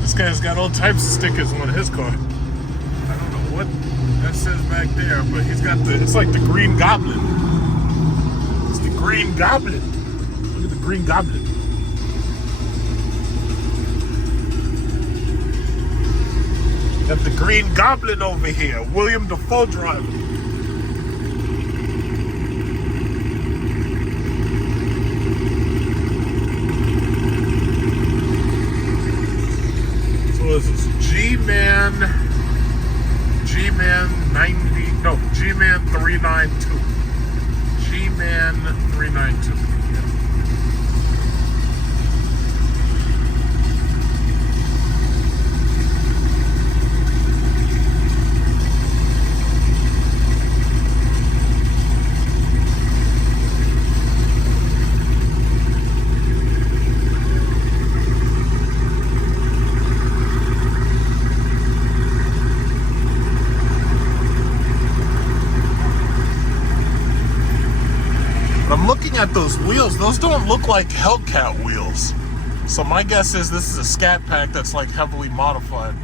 This guy's got all types of stickers on his car. I don't know what that says back there, but he's got it's like the Green Goblin. It's the Green Goblin. Look at the Green Goblin. Got the Green Goblin over here. William Dafoe driver. This is G-Man 392. G-Man 392. I'm looking at those wheels. Those don't look like Hellcat wheels. So my guess is this is a Scat Pack that's like heavily modified.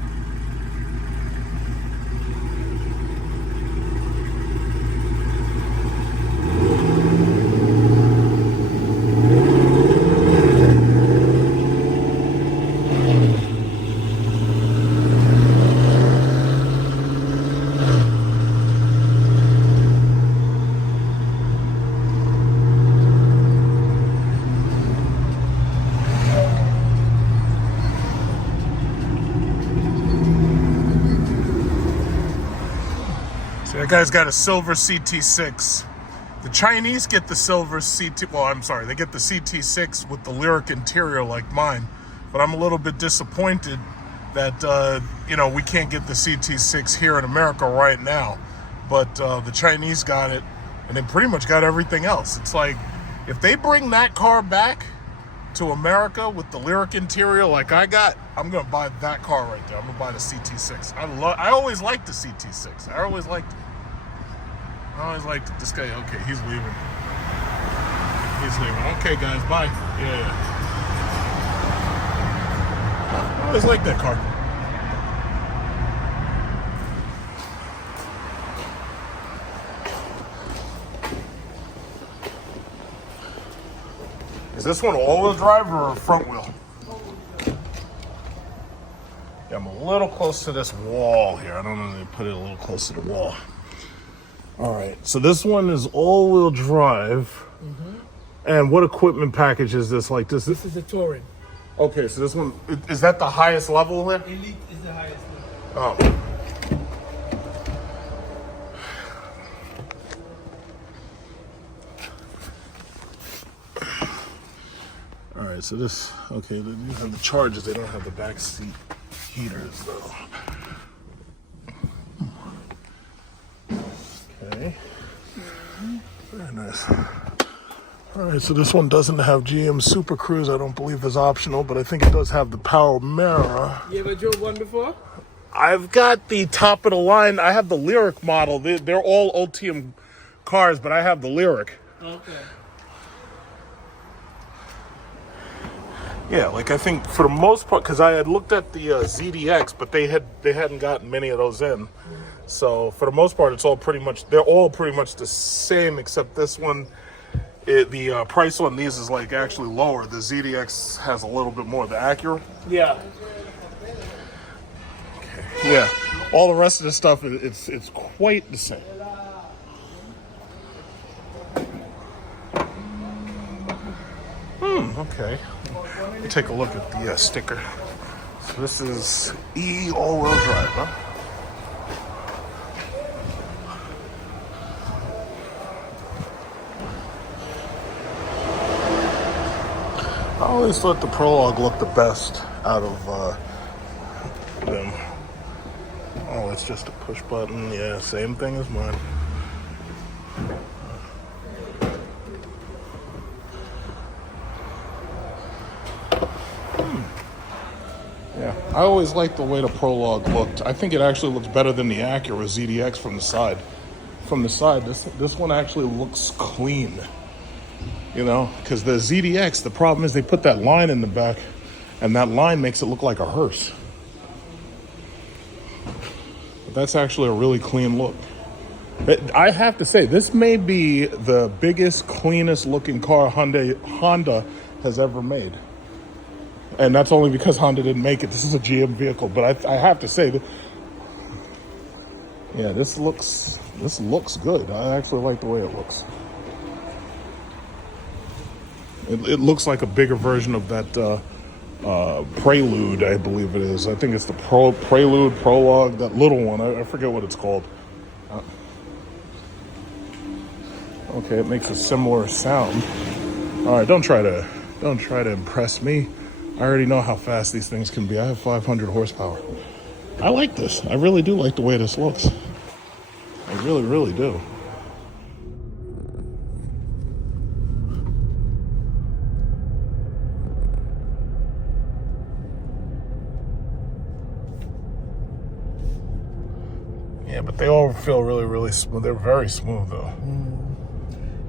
That guy's got a silver CT6. The Chinese get the silver CT, well, I'm sorry, they get the CT6 with the Lyriq interior like mine. But I'm a little bit disappointed that, you know, we can't get the CT6 here in America right now. But the Chinese got it, and they pretty much got everything else. It's like, if they bring that car back to America with the Lyriq interior like I got, I'm going to buy that car right there. I'm going to buy the CT6. I always liked the CT6. I always liked it. I always liked this guy. Okay, he's leaving. He's leaving. Okay, guys, bye. Yeah. I always liked that car. Is this one all-wheel drive or front wheel? Yeah, I'm a little close to this wall here. I don't know if they put it a little close to the wall. All right, so this one is all-wheel drive. Mm-hmm. And what equipment package is this? Like this? This is a Touring. Okay, so this one, is that the highest level there? Elite is the highest level. Oh. All right, so this, okay, they do have the chargers. They don't have the back seat heaters, though. Okay. Very nice. All right, so this one doesn't have GM Super Cruise. I don't believe is optional, but I think it does have the power mirror. You ever drove one before? I've got the top of the line. I have the Lyriq model. They're all Ultium cars, but I have the Lyriq. Okay. Yeah, like I think for the most part, because I had looked at the ZDX, but they hadn't gotten many of those in. So for the most part, they're all pretty much the same, except this one, the price on these is like actually lower. The ZDX has a little bit more. The Acura. Yeah. Okay. Yeah. All the rest of the stuff, it's quite the same. Okay. Take a look at the sticker. So this is E all-wheel drive, huh? always thought the Prologue looked the best out of them. Oh, it's just a push button. Yeah, same thing as mine. Yeah, I always liked the way the Prologue looked. I think it actually looks better than the Acura ZDX from the side. From the side, this one actually looks clean. You know, because the ZDX, the problem is they put that line in the back, and that line makes it look like a hearse. But that's actually a really clean look. I have to say, this may be the biggest, cleanest looking car Honda has ever made. And that's only because Honda didn't make it. This is a GM vehicle, but I have to say that, yeah, this looks good. I actually like the way it looks. It looks like a bigger version of that Prelude, I believe it is. I think it's the Prelude, Prologue, that little one. I forget what it's called. Okay, it makes a similar sound. All right, don't try to impress me. I already know how fast these things can be. I have 500 horsepower. I like this. I really do like the way this looks. I really, really do. Yeah, but they all feel really, really smooth. They're very smooth, though.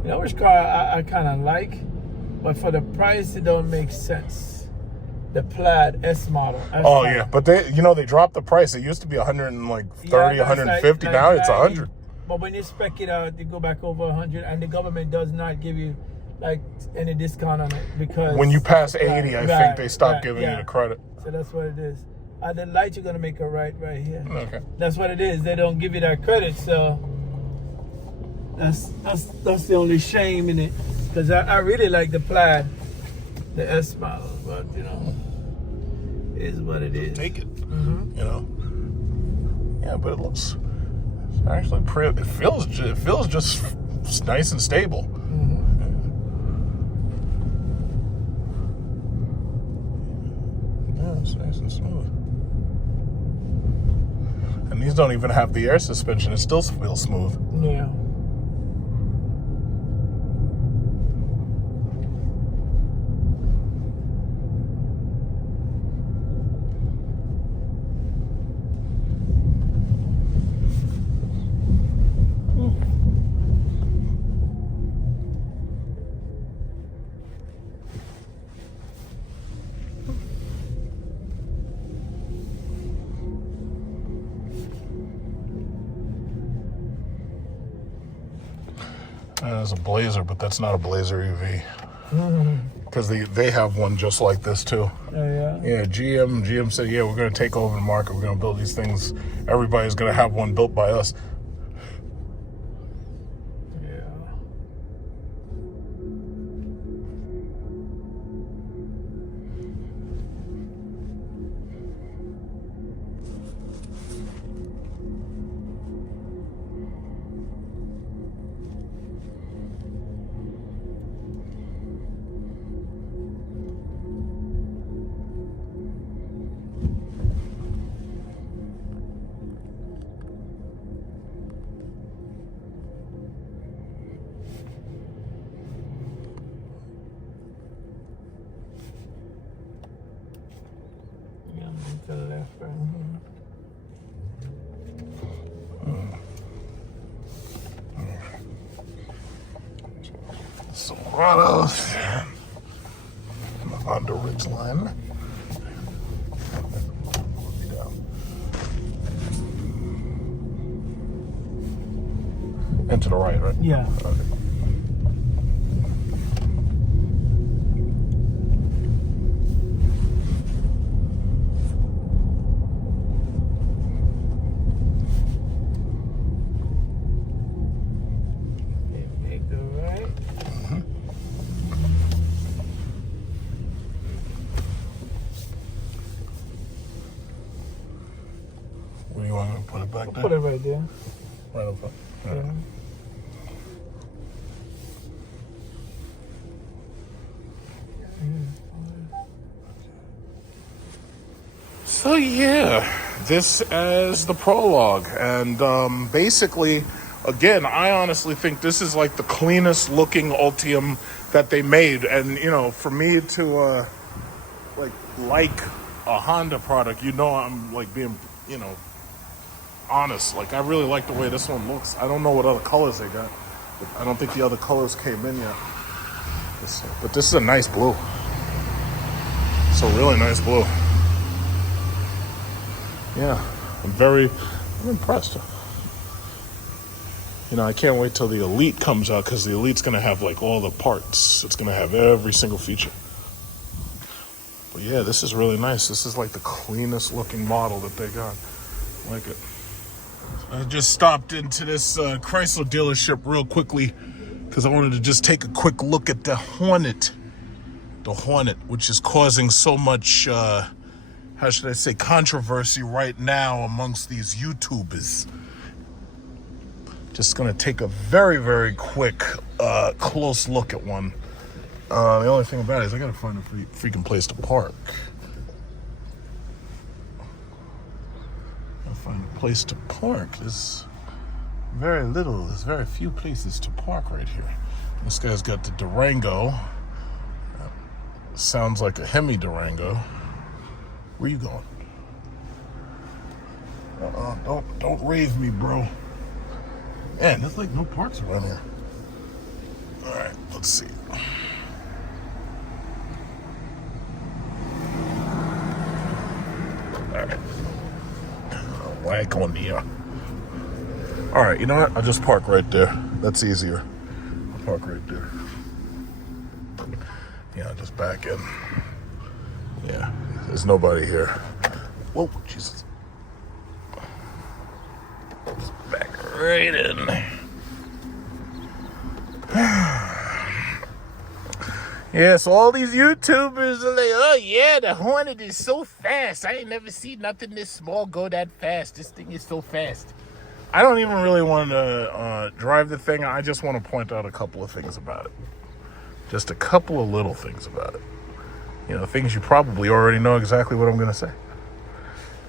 You know which car I kind of like, but for the price, it don't make sense. The Plaid S model. Oh yeah, but they dropped the price. It used to be 130, 150. Like now it's 100. But when you spec it out, you go back over 100, and the government does not give you like any discount on it because When you pass 80, I think they stop giving you the credit. So that's what it is. The light, you're gonna make a right here. Okay. That's what it is. They don't give you that credit, so that's the only shame in it. Because I really like the Plaid, the S model, but you know, it is what it is. Take it. You know. Yeah, but it looks actually pretty. It feels just nice and stable. Yeah, it's nice and smooth. And these don't even have the air suspension. It still feels smooth. Yeah. There's a Blazer, but that's not a Blazer EV. Because they have one just like this too. Oh yeah. Yeah, GM said, yeah, we're going to take over the market. We're going to build these things. Everybody's going to have one built by us. Yeah. To the left right here. Silverados. The Honda Ridgeline. And to the right, right? Yeah. Okay. Where do you want me to put it back there? Put it right there. Right up front. Yeah. Yeah. So yeah, this is the Prologue, and basically, again, I honestly think this is like the cleanest looking Ultium that they made, and you know, for me to like a Honda product, you know, I'm like being, you know, honest. Like, I really like the way this one looks. I don't know what other colors they got. I don't think the other colors came in yet. But this is a nice blue. It's a really nice blue. Yeah, I'm impressed. You know, I can't wait till the Elite comes out, because the Elite's going to have like all the parts. It's going to have every single feature. But yeah, this is really nice. This is like the cleanest looking model that they got. I like it. I just stopped into this Chrysler dealership real quickly because I wanted to just take a quick look at the Hornet. The Hornet, which is causing so much, how should I say, controversy right now amongst these YouTubers. Just gonna take a very, very quick, close look at one. The only thing about it is I gotta find a freaking place to park. Find a place to park. There's very few places to park right here. This guy's got the Durango. Sounds like a Hemi Durango. Where you going? Don't rave me, bro. Man, there's like no parks around here. All right, let's see. All right. Whack on the all right, you know what? I'll just park right there. That's easier. I'll park right there. Yeah, just back in. Yeah, there's nobody here. Whoa, Jesus. Just back right in. Yeah, so all these YouTubers are like, oh yeah, the Hornet is so fast. I ain't never seen nothing this small go that fast. This thing is so fast. I don't even really want to drive the thing. I just want to point out a couple of things about it. Just a couple of little things about it. You know, things you probably already know exactly what I'm going to say.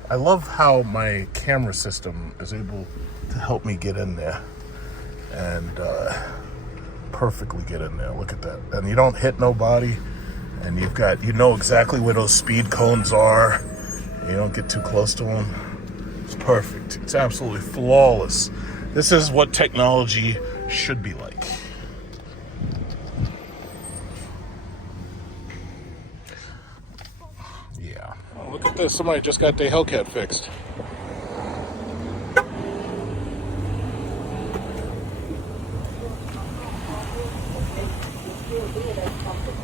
I love how my camera system is able to help me get in there. And, perfectly get in there. Look at that. And you don't hit nobody, and you know exactly where those speed cones are. You don't get too close to them. It's perfect. It's absolutely flawless. This is what technology should be like. Yeah. Oh, look at this. Somebody just got their Hellcat fixed.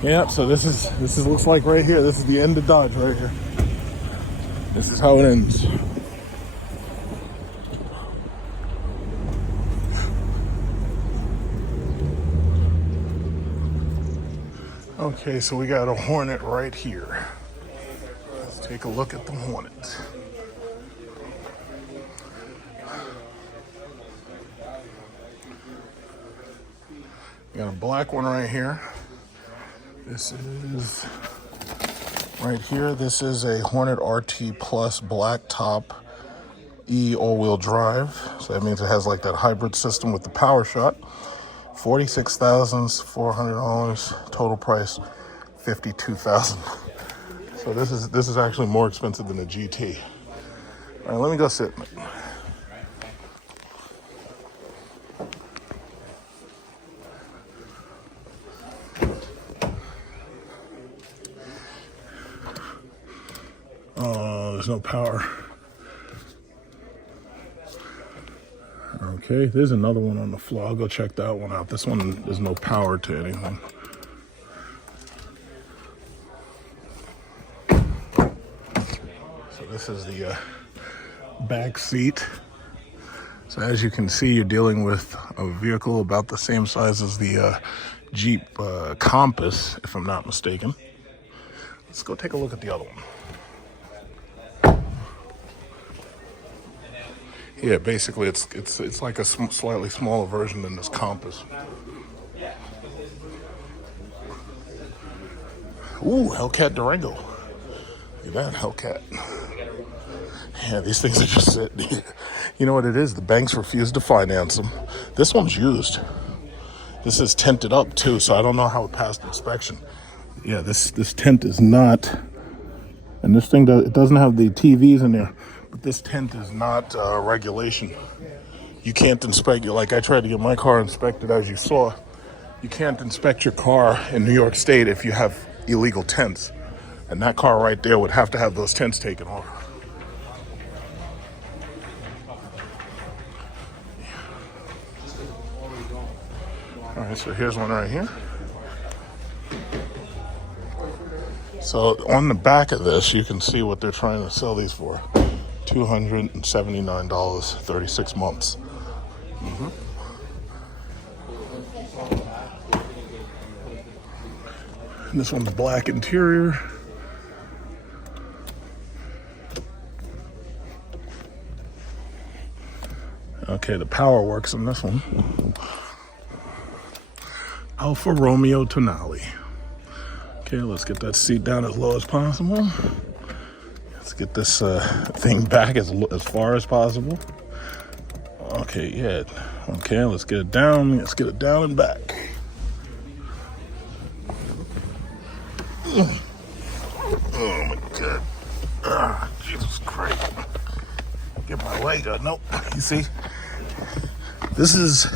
Yeah, so this is looks like right here. This is the end of Dodge right here. This is how it ends. Okay, so we got a Hornet right here. Let's take a look at the Hornet. We got a black one right here. This is right here. This is a Hornet RT Plus black top all-wheel drive. So that means it has like that hybrid system with the power shot. $46,400. Total price $52,000. So this is actually more expensive than a GT. All right, let me go sit in it. There's no power. Okay, there's another one on the floor. I'll go check that one out. This one, there's no power to anything. So this is the back seat. So as you can see, you're dealing with a vehicle about the same size as the Jeep Compass, if I'm not mistaken. Let's go take a look at the other one. Yeah, basically it's like a slightly smaller version than this Compass. Ooh, Hellcat Durango. Look at that Hellcat. Yeah, these things are just sitting here. You know what it is? The banks refuse to finance them. This one's used. This is tinted up too, so I don't know how it passed inspection. Yeah, this tint is not, and this thing it doesn't have the TVs in there, but this tint is not regulation. You can't inspect it. Like I tried to get my car inspected, as you saw. You can't inspect your car in New York State if you have illegal tints. And that car right there would have to have those tints taken off. All right, so here's one right here. So on the back of this, you can see what they're trying to sell these for. $279, 36 months. Mm-hmm. And this one's black interior. Okay, the power works on this one. Alfa Romeo Tonale. Okay, let's get that seat down as low as possible. Let's get this thing back as far as possible. Okay, yeah. Okay, let's get it down. Let's get it down and back. Oh my God. Ah, Jesus Christ. Get my leg up. Nope. You see? This is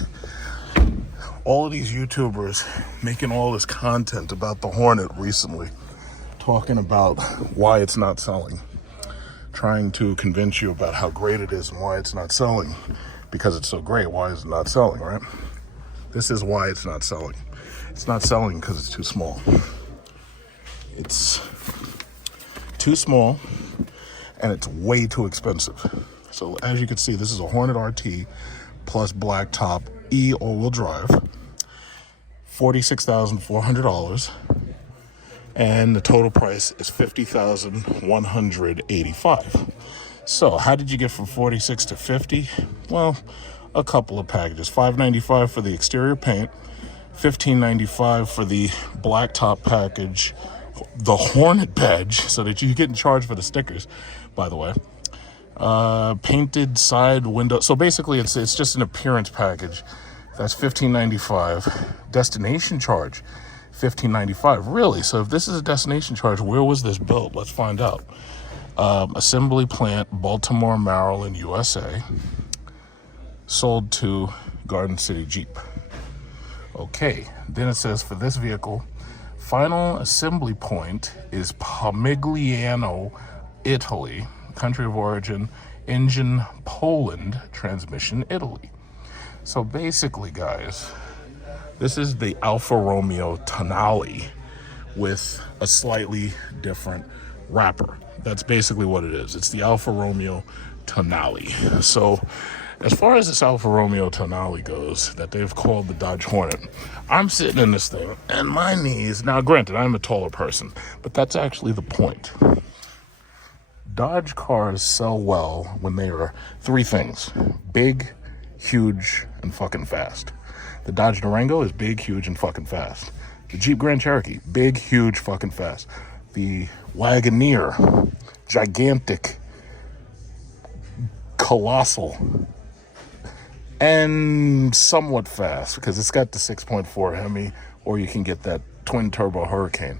all of these YouTubers making all this content about the Hornet recently, talking about why it's not selling, trying to convince you about how great it is and why it's not selling. Because it's so great, why is it not selling, right? This is why it's not selling. It's not selling because it's too small. It's too small and it's way too expensive. So as you can see, this is a Hornet RT plus black top E all-wheel drive, $46,400, and the total price is $50,185. So how did you get from 46 to 50? Well, a couple of packages. $595 for the exterior paint, $1595 for the black top package, the Hornet badge, so that you get in charge for the stickers, by the way. Painted side window. So basically it's just an appearance package. That's $1595. Destination charge, $1595. Really? So if this is a destination charge, where was this built? Let's find out. Assembly plant, Baltimore, Maryland, USA. Sold to Garden City Jeep. Okay, then it says for this vehicle, final assembly point is Pomigliano, Italy. Country of origin, engine Poland, transmission Italy. So basically, guys, this is the Alfa Romeo Tonale with a slightly different wrapper. That's basically what it is. It's the Alfa Romeo Tonale. So as far as this Alfa Romeo Tonale goes, that they've called the Dodge Hornet, I'm sitting in this thing and my knees, now granted, I'm a taller person, but that's actually the point. Dodge cars sell well when they are three things: big, huge, and fucking fast. The Dodge Durango is big, huge, and fucking fast. The Jeep Grand Cherokee, big, huge, fucking fast. The Wagoneer, gigantic, colossal, and somewhat fast because it's got the 6.4 Hemi, or you can get that twin turbo Hurricane.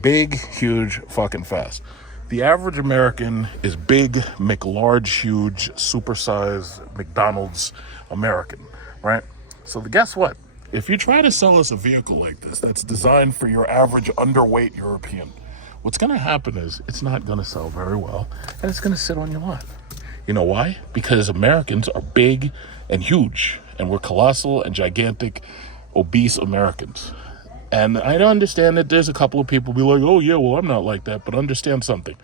Big, huge, fucking fast. The average American is big, McLarge, huge, supersized McDonald's American, right? So guess what? If you try to sell us a vehicle like this that's designed for your average underweight European, what's going to happen is it's not going to sell very well, and it's going to sit on your lot. You know why? Because Americans are big and huge, and we're colossal and gigantic, obese Americans. And I understand that there's a couple of people be like, oh yeah, well, I'm not like that. But understand something.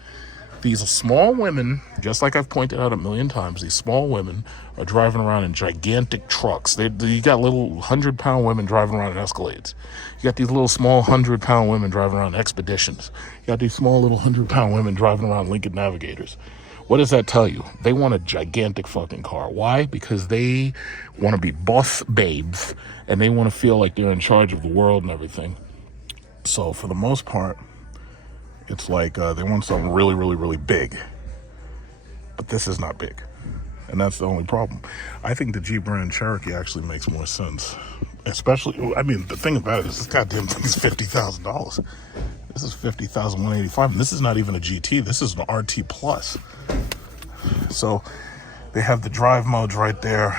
These small women, just like I've pointed out a million times, these small women are driving around in gigantic trucks. You got little 100-pound women driving around in Escalades. You got these little small 100-pound women driving around in Expeditions. You got these small little 100-pound women driving around Lincoln Navigators. What does that tell you? They want a gigantic fucking car. Why? Because they want to be boss babes and they want to feel like they're in charge of the world and everything. So for the most part, it's like they want something really, really, really big. but this is not big. And that's the only problem. I think the Jeep Grand Cherokee actually makes more sense. Especially, I mean, the thing about it is this goddamn thing is $50,000. This is $50,185, and this is not even a GT. This is an RT Plus. So they have the drive modes right there.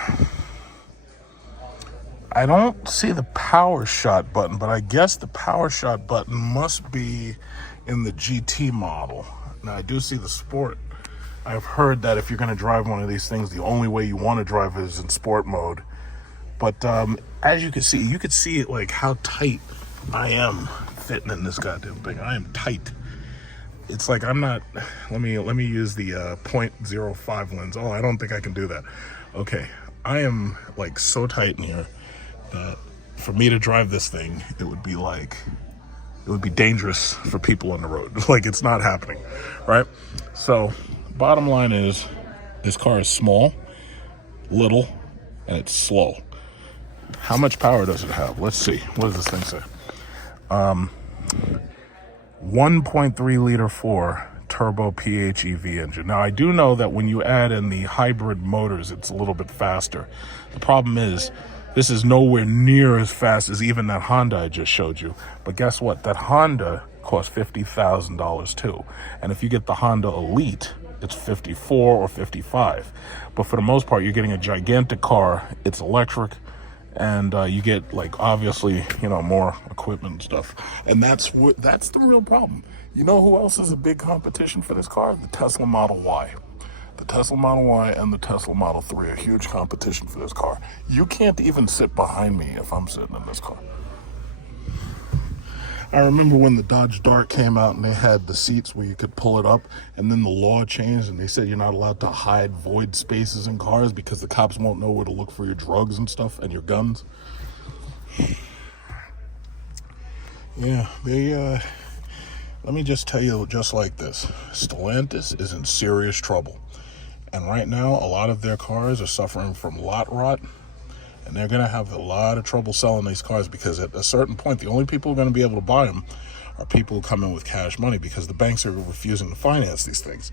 I don't see the power shot button, but I guess the power shot button must be in the GT model. Now I do see the sport. I've heard that if you're going to drive one of these things, the only way you want to drive it is in sport mode. But as you can see it, like how tight I am fitting in this goddamn thing. I am tight. It's like I'm not. Let me use the 0.05 lens. Oh, I don't think I can do that. Okay, I am like so tight in here that for me to drive this thing, it would be dangerous for people on the road. Like, it's not happening, right? So bottom line is, this car is small, little, and it's slow. How much power does it have? Let's see. What does this thing say? 1.3 liter 4 turbo PHEV engine. Now, I do know that when you add in the hybrid motors, it's a little bit faster. The problem is, this is nowhere near as fast as even that Honda I just showed you. But guess what? That Honda costs $50,000 too. And if you get the Honda Elite, it's 54 or 55. But for the most part, you're getting a gigantic car. It's electric. And you get, like, obviously, you know, more equipment and stuff. And that's the real problem. You know who else is a big competition for this car? The Tesla Model Y. The Tesla Model Y and the Tesla Model 3 are huge competition for this car. You can't even sit behind me if I'm sitting in this car. I remember when the Dodge Dart came out and they had the seats where you could pull it up, and then the law changed and they said you're not allowed to hide void spaces in cars because the cops won't know where to look for your drugs and stuff and your guns. Yeah, let me just tell you just like this. Stellantis is in serious trouble. And right now, a lot of their cars are suffering from lot rot. And they're going to have a lot of trouble selling these cars because at a certain point, the only people who are going to be able to buy them are people who come in with cash money because the banks are refusing to finance these things.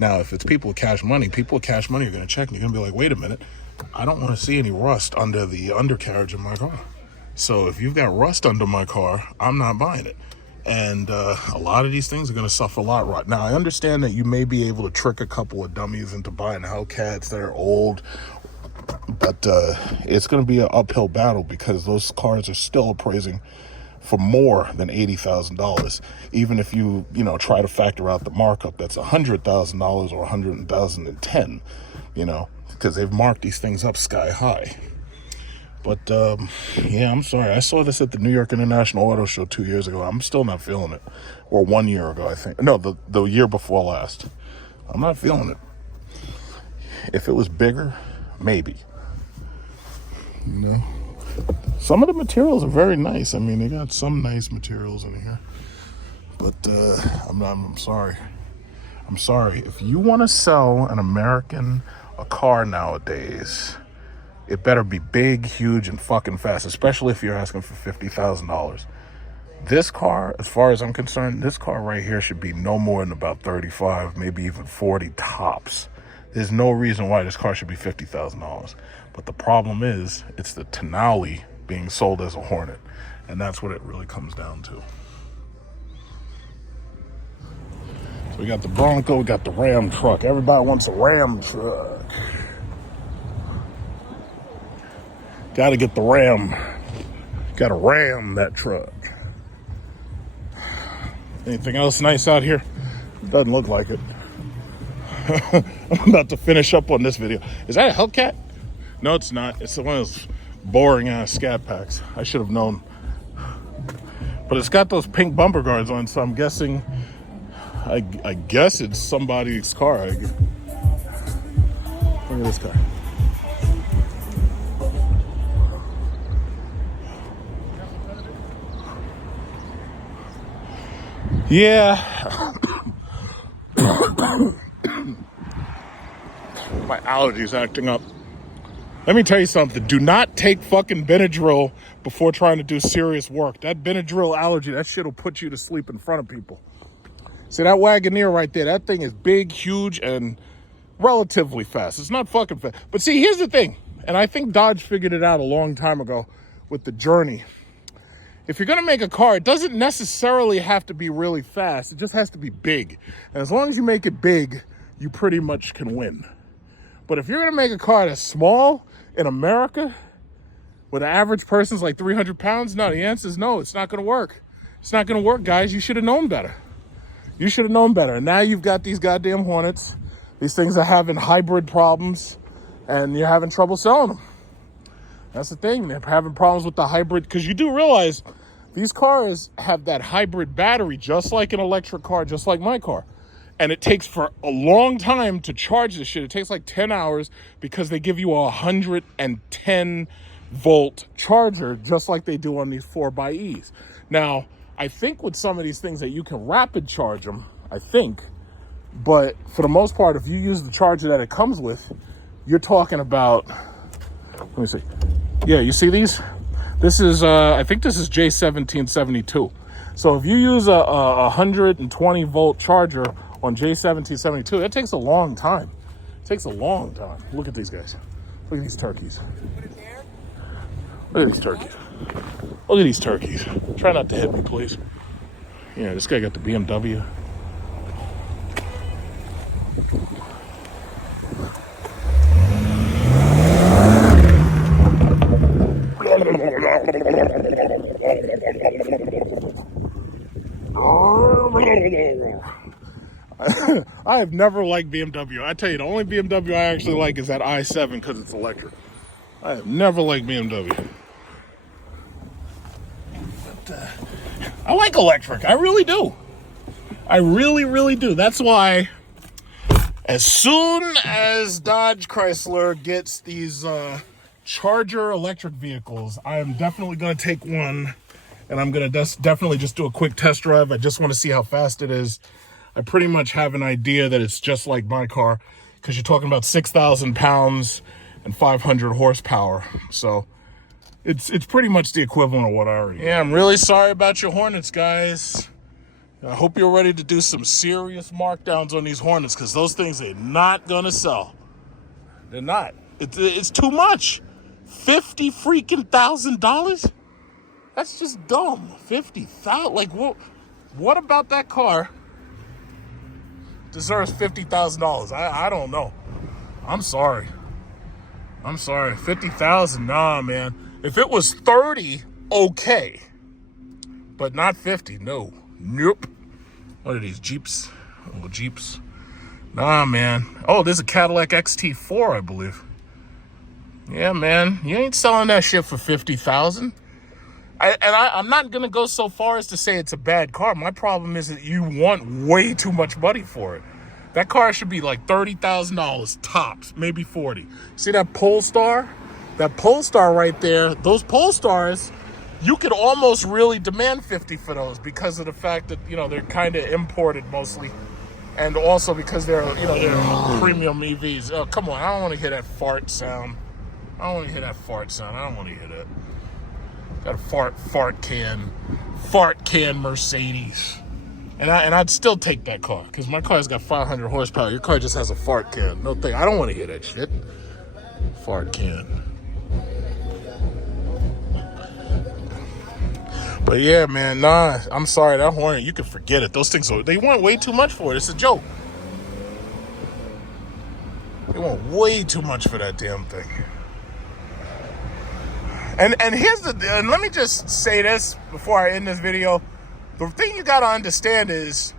Now, if it's people with cash money are going to check and you're going to be like, wait a minute, I don't want to see any rust under the undercarriage of my car. So if you've got rust under my car, I'm not buying it. And a lot of these things are going to suffer a lot rot. Now, I understand that you may be able to trick a couple of dummies into buying Hellcats that are old, but it's going to be an uphill battle because those cars are still appraising for more than $80,000. Even if you try to factor out the markup, that's $100,000 or $110,000, because they've marked these things up sky high. But yeah, I'm sorry. I saw this at the New York International Auto Show 2 years ago. I'm still not feeling it. Or 1 year ago, I think. No, the year before last. I'm not feeling it. If it was bigger, maybe. Some of the materials are very nice. I mean, they got some nice materials in here. But I'm sorry. I'm sorry. If you want to sell an American a car nowadays, it better be big, huge, and fucking fast, especially if you're asking for $50,000. This car, as far as I'm concerned, this car right here should be no more than about 35, maybe even 40 tops. There's no reason why this car should be $50,000. But the problem is, it's the Denali being sold as a Hornet. And that's what it really comes down to. So we got the Bronco, we got the Ram truck. Everybody wants a Ram truck. Got to get the Ram. Got to ram that truck. Anything else nice out here? Doesn't look like it. I'm about to finish up on this video. Is that a Hellcat? No, it's not. It's one of those boring ass Scat Packs. I should have known. But it's got those pink bumper guards on, so I'm guessing. I guess it's somebody's car. Look at this car. Yeah. My allergies acting up. Let me tell you something. Do not take fucking Benadryl before trying to do serious work. That Benadryl allergy, that shit will put you to sleep in front of people. See that Wagoneer right there? That thing is big, huge, and relatively fast. It's not fucking fast. But see, here's the thing, and I think Dodge figured it out a long time ago with the Journey. If you're gonna make a car, it doesn't necessarily have to be really fast. It just has to be big. And as long as you make it big, you pretty much can win. But if you're gonna make a car that's small in America, where the average person's like 300 pounds, no, the answer is no, it's not gonna work. It's not gonna work, guys. You should have known better. You should have known better. And now you've got these goddamn Hornets. These things are having hybrid problems, and you're having trouble selling them. That's the thing. They're having problems with the hybrid, because you do realize these cars have that hybrid battery, just like an electric car, just like my car. And it takes for a long time to charge this shit. It takes like 10 hours because they give you a 110 volt charger, just like they do on these 4xEs. Now, I think with some of these things that you can rapid charge them, I think. But for the most part, if you use the charger that it comes with, you're talking about, let me see. Yeah, you see these? This is, I think this is J1772. So if you use a 120 volt charger on J1772, that takes a long time. It takes a long time. Look at these guys. Look at these turkeys. Look at these turkeys. Look at these turkeys. Try not to hit me, please. Yeah, this guy got the BMW. I have never liked BMW. I tell you, the only BMW I actually like is that i7 because it's electric. I have never liked BMW. But, I like electric. I really do. I really, really do. That's why as soon as Dodge Chrysler gets these Charger electric vehicles, I am definitely going to take one, and I'm going to definitely just do a quick test drive. I just want to see how fast it is. I pretty much have an idea that it's just like my car, because you're talking about 6,000 pounds and 500 horsepower. So it's pretty much the equivalent of what I already. Yeah, I'm really sorry about your Hornets, guys. I hope you're ready to do some serious markdowns on these Hornets, because those things are not going to sell. They're not. It's too much. $50,000? That's just dumb. 50,000. Like, what about that car deserves $50,000? I don't know. I'm sorry. 50,000, nah, man. If it was 30, okay, but not 50. No, nope. What are these Jeeps? Little Jeeps. Nah, man. Oh, there's a Cadillac XT4, I believe. Yeah, man. You ain't selling that shit for 50,000. I'm not gonna go so far as to say it's a bad car. My problem is that you want way too much money for it. That car should be like $30,000 tops, maybe 40. See that Polestar? That Polestar right there, those Polestars, you could almost really demand 50 for those, because of the fact that, you know, they're kind of imported mostly. And also because they're premium EVs. Oh, come on, I don't want to hear that fart sound. I don't want to hear that. Got a fart can Mercedes. And I'd still take that car, because my car's got 500 horsepower. Your car just has a fart can. No thing. I don't want to hear that shit. Fart can. But yeah, man, nah, I'm sorry. That Hornet, you can forget it. Those things, they want way too much for it. It's a joke. They want way too much for that damn thing. And let me just say this before I end this video. The thing you gotta understand is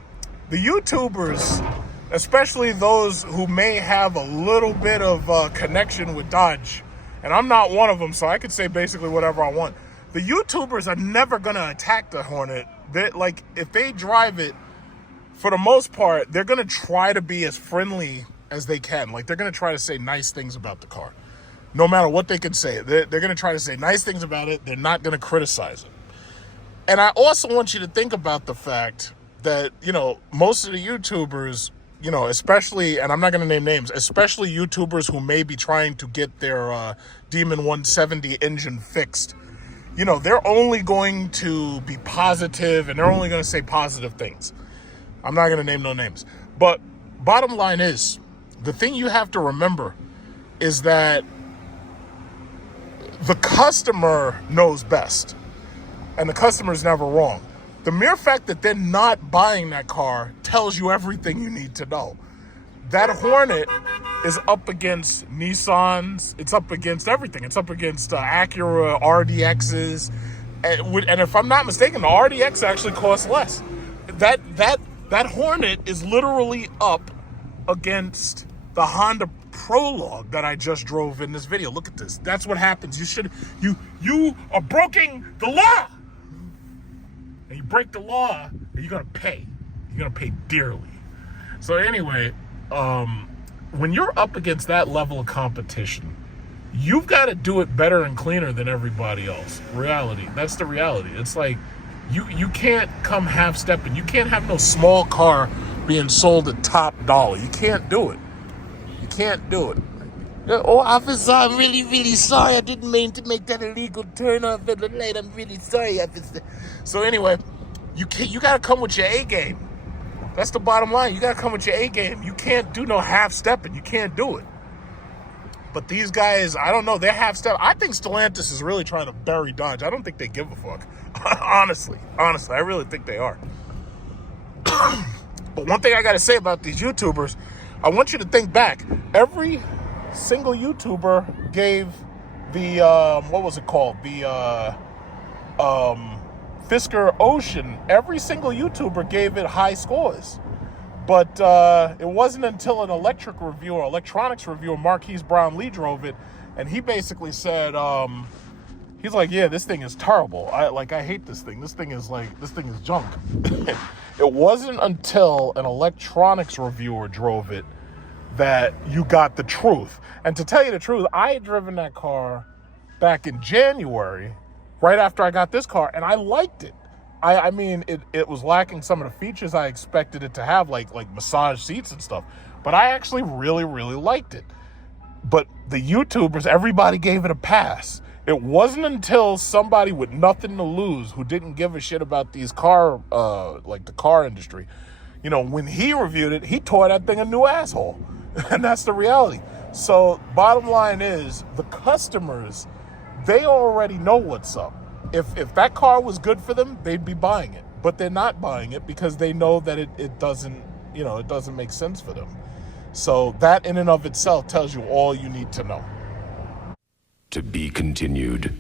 the YouTubers, especially those who may have a little bit of connection with Dodge, and I'm not one of them, so I could say basically whatever I want. The YouTubers are never gonna attack the Hornet. Like, if they drive it, for the most part, they're gonna try to be as friendly as they can. Like, they're gonna try to say nice things about the car. No matter what they can say, they're going to try to say nice things about it. They're not going to criticize it. And I also want you to think about the fact that, you know, most of the YouTubers, you know, especially, and I'm not going to name names, especially YouTubers who may be trying to get their Demon 170 engine fixed, you know, they're only going to be positive, and they're only going to say positive things. I'm not going to name no names. But bottom line is, the thing you have to remember is that the customer knows best, and the customer's never wrong. The mere fact that they're not buying that car tells you everything you need to know. That Hornet is up against Nissans. It's up against everything. It's up against Acura RDXs. And if I'm not mistaken, the RDX actually costs less. That Hornet is literally up against the Honda Prologue that I just drove in this video. Look at this. That's what happens. You are breaking the law. And you break the law, and you're gonna pay. You're gonna pay dearly. So anyway, when you're up against that level of competition, you've got to do it better and cleaner than everybody else. Reality. That's the reality. It's like you can't come half-stepping. You can't have no small car being sold at top dollar. You can't do it. You can't do it. Oh, officer, I'm really, really sorry. I didn't mean to make that illegal turn off at the light. I'm really sorry, officer. So anyway, you got to come with your A game. That's the bottom line. You got to come with your A game. You can't do no half-stepping. You can't do it. But these guys, I don't know. They're half-step. I think Stellantis is really trying to bury Dodge. I don't think they give a fuck. Honestly, I really think they are. But one thing I got to say about these YouTubers, I want you to think back. Every single YouTuber gave the, what was it called? The, Fisker Ocean. Every single YouTuber gave it high scores. But it wasn't until an electronics reviewer, Marquise Brown Lee, drove it, and he basically said, he's like, yeah, this thing is terrible. I hate this thing. This thing is junk. It wasn't until an electronics reviewer drove it that you got the truth. And to tell you the truth, I had driven that car back in January, right after I got this car, and I liked it. I mean, it was lacking some of the features I expected it to have, like massage seats and stuff. But I actually really, really liked it. But the YouTubers, everybody gave it a pass. It wasn't until somebody with nothing to lose, who didn't give a shit about these the car industry, you know, when he reviewed it, he tore that thing a new asshole. And that's the reality. So bottom line is, the customers, they already know what's up. If that car was good for them, they'd be buying it. But they're not buying it because they know that it doesn't make sense for them. So that in and of itself tells you all you need to know. To be continued.